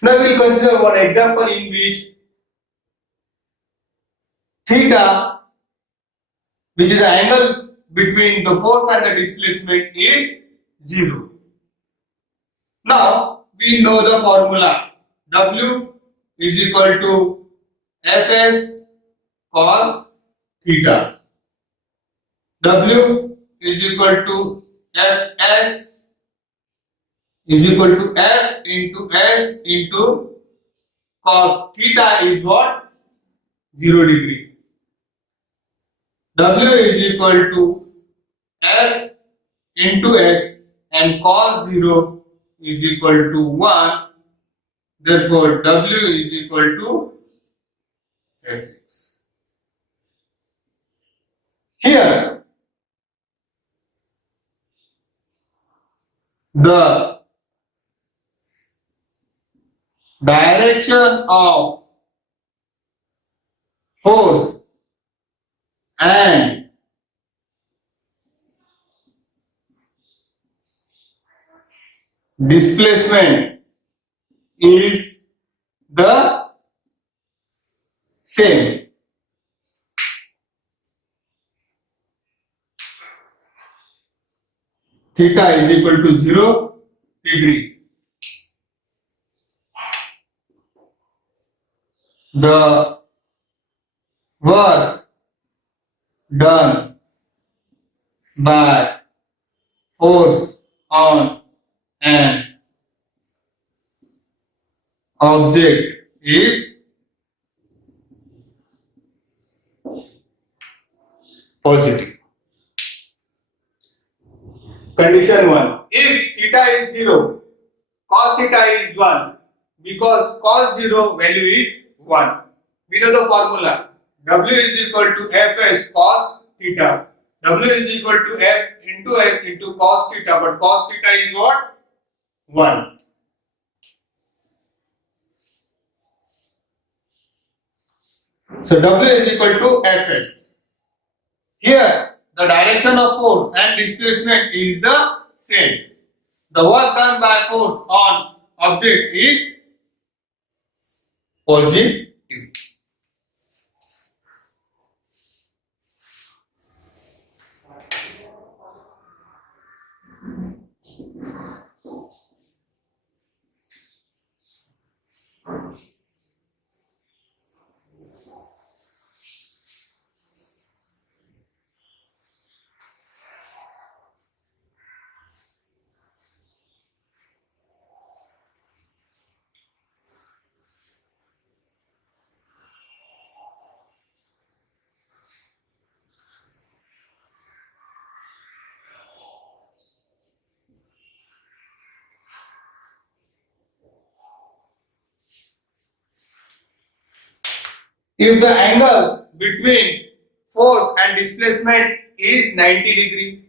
Now we will consider one example in which theta, which is the angle between the force and the displacement, is 0. Now we know the formula. W is equal to Fs cos theta. W is equal to Fs is equal to F into S into cos theta is what? 0 degree. W is equal to F into S and cos 0 is equal to 1. Therefore, W is equal to Fx. Here, the Direction of force and displacement is the same. Theta is equal to 0 degree. The work done by force on an object is positive. Condition 1. If theta is 0, cos theta is 1 because cos 0 value is 1. We know the formula. W is equal to Fs cos theta. W is equal to F into S into cos theta. But cos theta is what? 1. So W is equal to Fs. Here the direction of force and displacement is the same. The work done by force on object is positive. If the angle between force and displacement is 90 degree,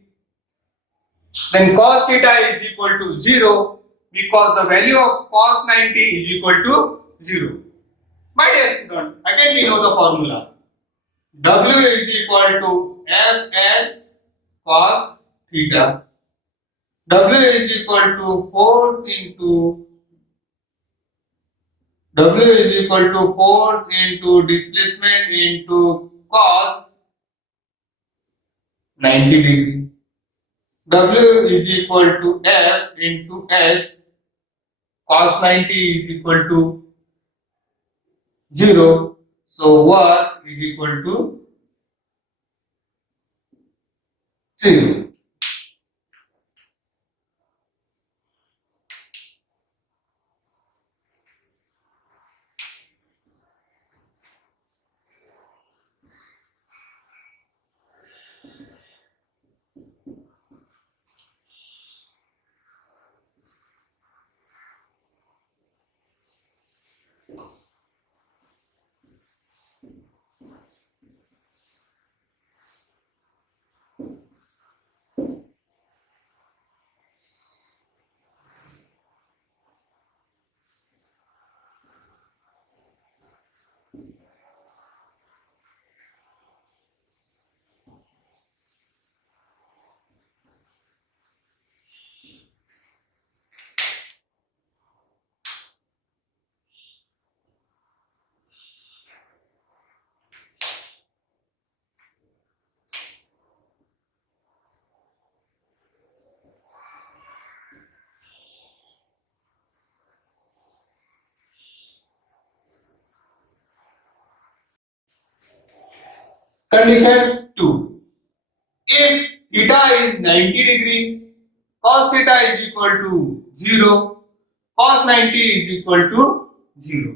then cos theta is equal to 0 because the value of cos 90 is equal to 0. My dear student, again we know the formula. W is equal to Fs cos theta. W is equal to force into displacement into cos 90 degree. W is equal to F into S. Cos 90 is equal to 0. So work is equal to 0. Condition 2. If theta is 90 degree, cos theta is equal to 0, cos 90 is equal to 0.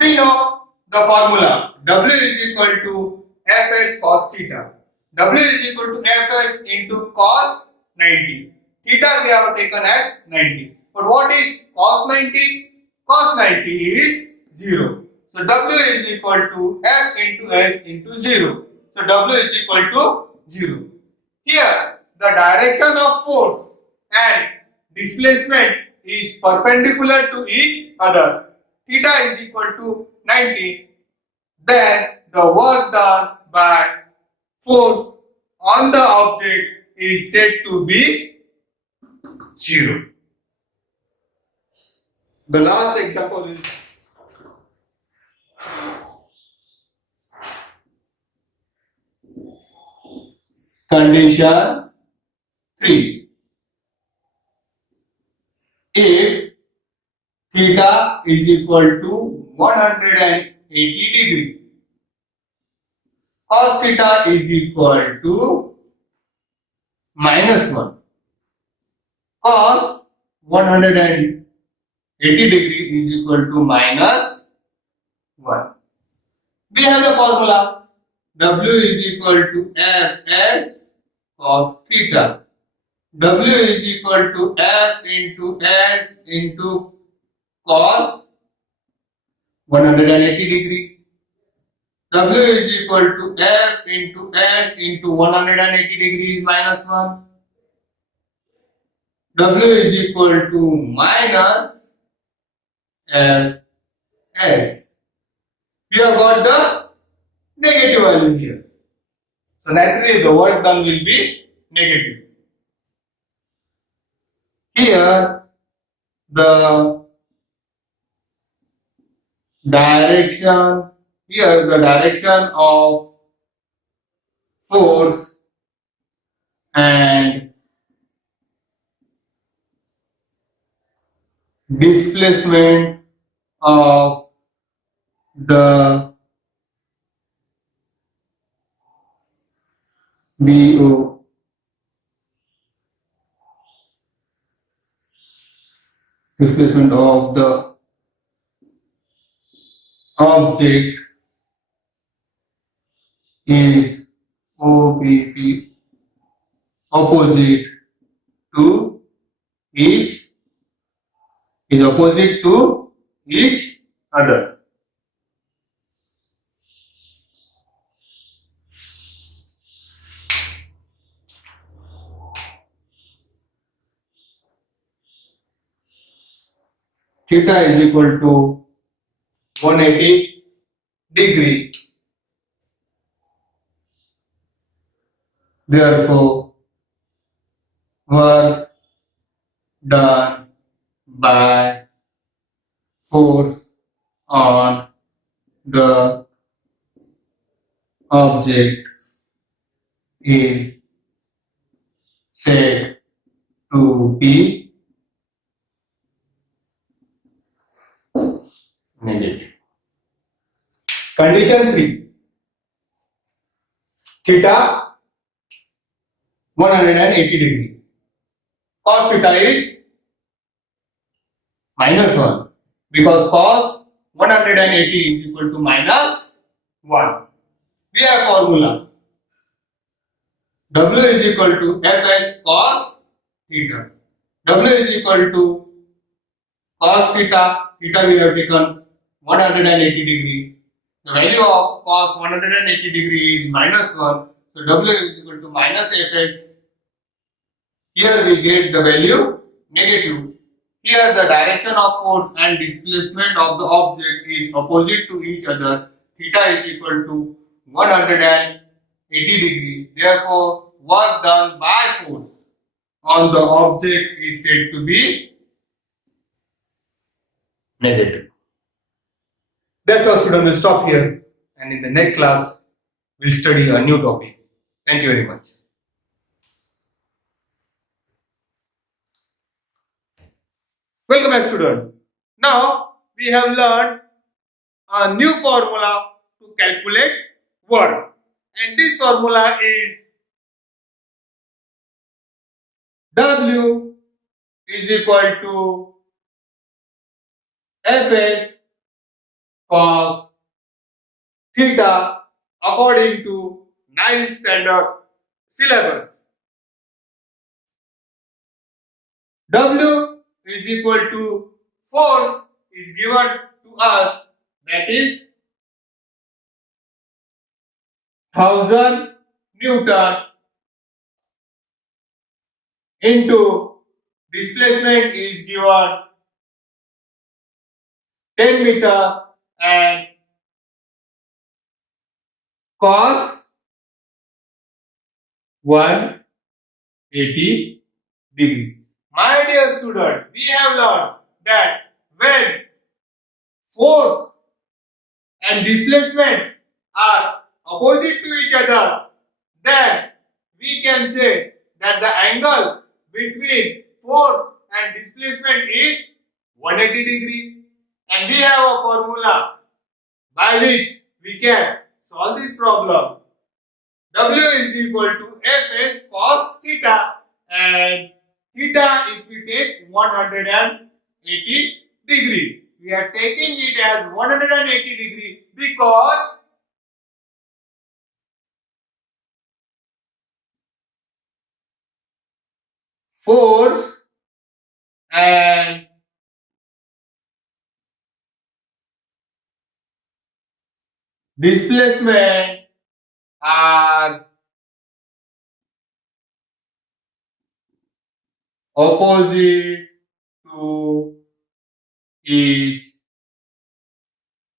We know the formula. W is equal to Fs cos theta. W is equal to Fs into cos 90. Theta we have taken as 90. But what is cos 90? Cos 90 is 0. So W is equal to F into S into 0. So W is equal to 0. Here the direction of force and displacement is perpendicular to each other, theta is equal to 90, then the work done by force on the object is said to be 0. The last example is condition 3. If theta is equal to 180 degree, cos theta is equal to -1. Cos 180 degree is equal to -1. We have the formula. W is equal to Fs cos theta. W is equal to F into S into cos 180 degree. W is equal to F into S into 180 degrees minus 1. W is equal to minus Fs. We have got the negative value here. So naturally the work done will be negative. Here the direction of force and displacement of the BO displacement of the object is OBP opposite to each other. Theta is equal to 180 degree. Therefore, work done by force on the object is said to be negative. Condition 3. Theta 180 degree. Cos theta is -1 because cos 180 is equal to -1. We have formula. W is equal to Fs cos theta. W is equal to cos theta. Theta we have taken 180 degree. The value of cos 180 degree is -1. So W is equal to -Fs. Here we get the value negative. Here the direction of force and displacement of the object is opposite to each other. Theta is equal to 180 degree. Therefore, work done by force on the object is said to be negative. That's all, students. We'll stop here, and in the next class we'll study a new topic. Thank you very much. Welcome back, student. Now we have learned a new formula to calculate work, and this formula is W is equal to Fs cos theta according to 9th standard syllabus. W is equal to force is given to us, that is 1000 Newton into displacement is given 10 meter and cos 180 degree. My dear student, we have learned that when force and displacement are opposite to each other, then we can say that the angle between force and displacement is 180 degree. And we have a formula by which we can solve this problem. W is equal to Fs cos theta, and theta if we take 180 degree. We are taking it as 180 degree because force and displacement are opposite to each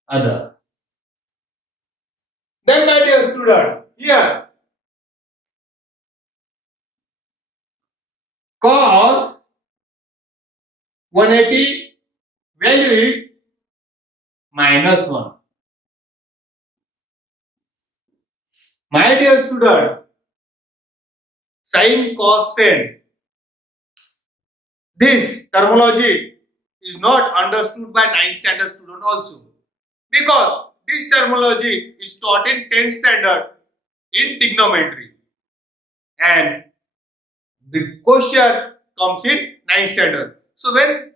other. Then my dear student, here cos 180 value is -1. My dear student, sin cos 10. This terminology is not understood by 9th standard student also, because this terminology is taught in 10th standard in trigonometry, and the question comes in 9th standard. So when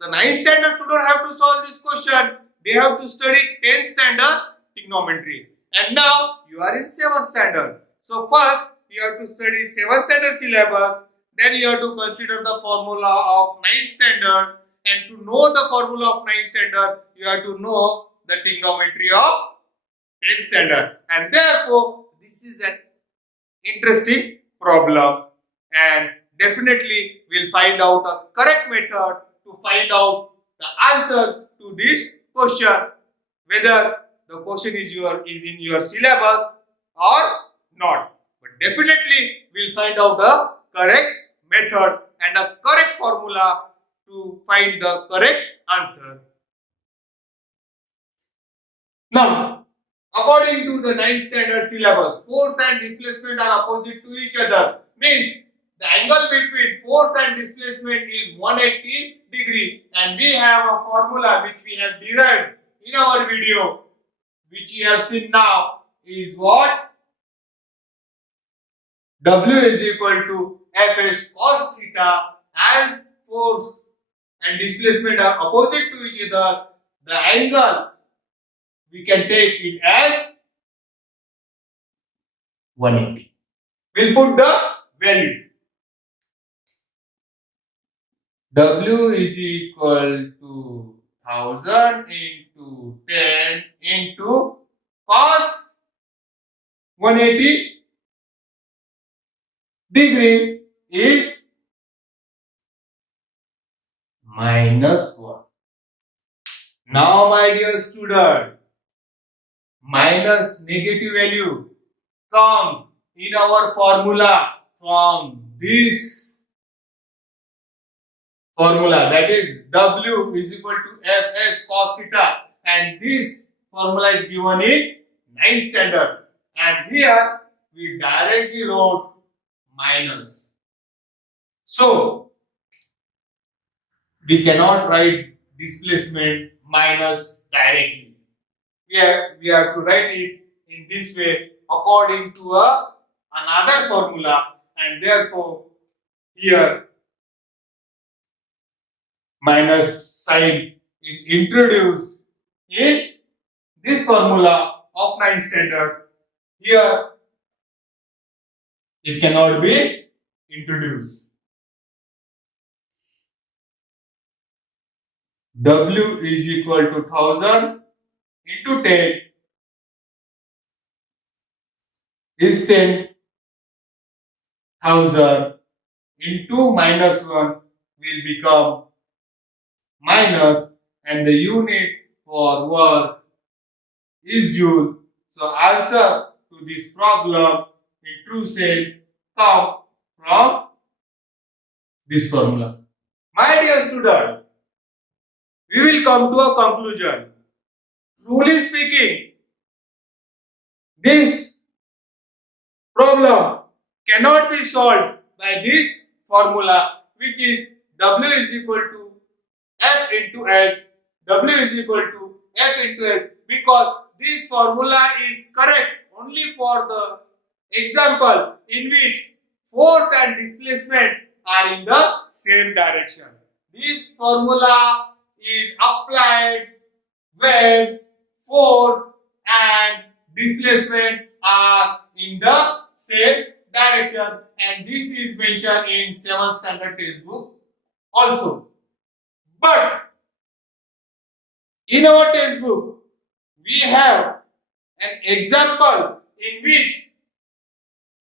the 9th standard student have to solve this question, they have to study 10th standard trigonometry. And now you are in 7th standard. So first you have to study 7th standard syllabus, then you have to consider the formula of 9th standard, and to know the formula of 9th standard, you have to know the trigonometry of 10th standard. And therefore, this is an interesting problem, and definitely we'll find out a correct method to find out the answer to this question, whether the question is in your syllabus or not. But definitely we'll find out the correct method and a correct formula to find the correct answer. Now, according to the 9th standard syllabus, force and displacement are opposite to each other. Means the angle between force and displacement is 180 degree, and we have a formula which we have derived in our video, which you have seen now, is what? W is equal to Fs cos theta. As force and displacement are opposite to each other, the angle we can take it as 180. We'll put the value. W is equal to 1000 into 10 into cos 180 degree is -1. Now, my dear student, minus negative value comes in our formula from this formula, that is W is equal to Fs cos theta, and this formula is given in 9th standard, and here we directly wrote minus. So we cannot write displacement minus directly. We have to write it in this way according to another formula, and therefore here minus sign is introduced in this formula of 9th standard. Here it cannot be introduced. W is equal to 1000 into 10 is 10,000 into -1, will become minus and the unit for work is joule. So answer to this problem in true sense come from this formula. My dear student, we will come to a conclusion. Truly speaking, this problem cannot be solved by this formula, which is W is equal to F into S, W is equal to F into S, because this formula is correct only for the example in which force and displacement are in the same direction. This formula is applied when force and displacement are in the same direction, and this is mentioned in 7th standard textbook also. But in our textbook, we have an example in which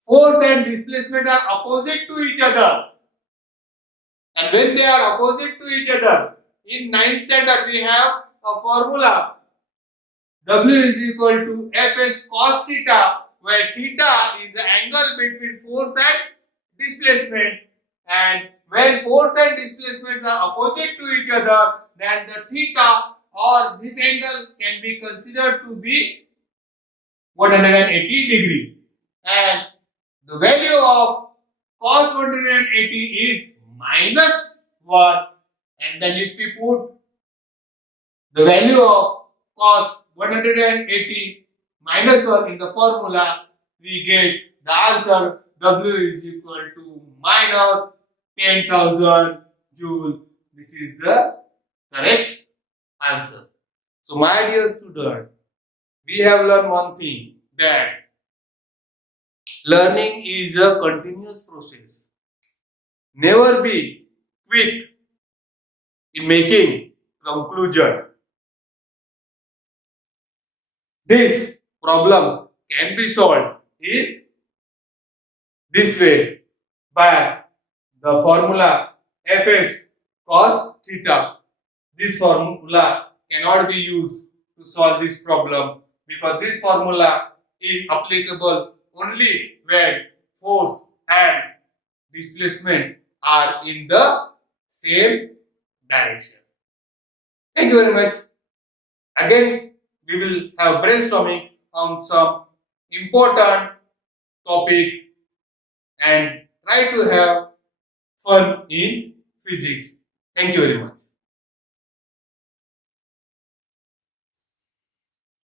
force and displacement are opposite to each other. And when they are opposite to each other, in 9th standard we have a formula. W is equal to Fs cos theta, where theta is the angle between force and displacement. And when force and displacements are opposite to each other, then the theta or this angle can be considered to be 180 degree. And the value of cos 180 is minus 1. And then if we put the value of cos 180 minus 1 in the formula, we get the answer W is equal to minus 10,000 joule. This is the correct answer. So my dear student, we have learned one thing, that learning is a continuous process. Never be quick in making conclusion. This problem can be solved in this way by the formula Fs cos theta. This formula cannot be used to solve this problem, because this formula is applicable only when force and displacement are in the same direction. Thank you very much. Again, we will have brainstorming on some important topic and try to have fun in physics. Thank you very much.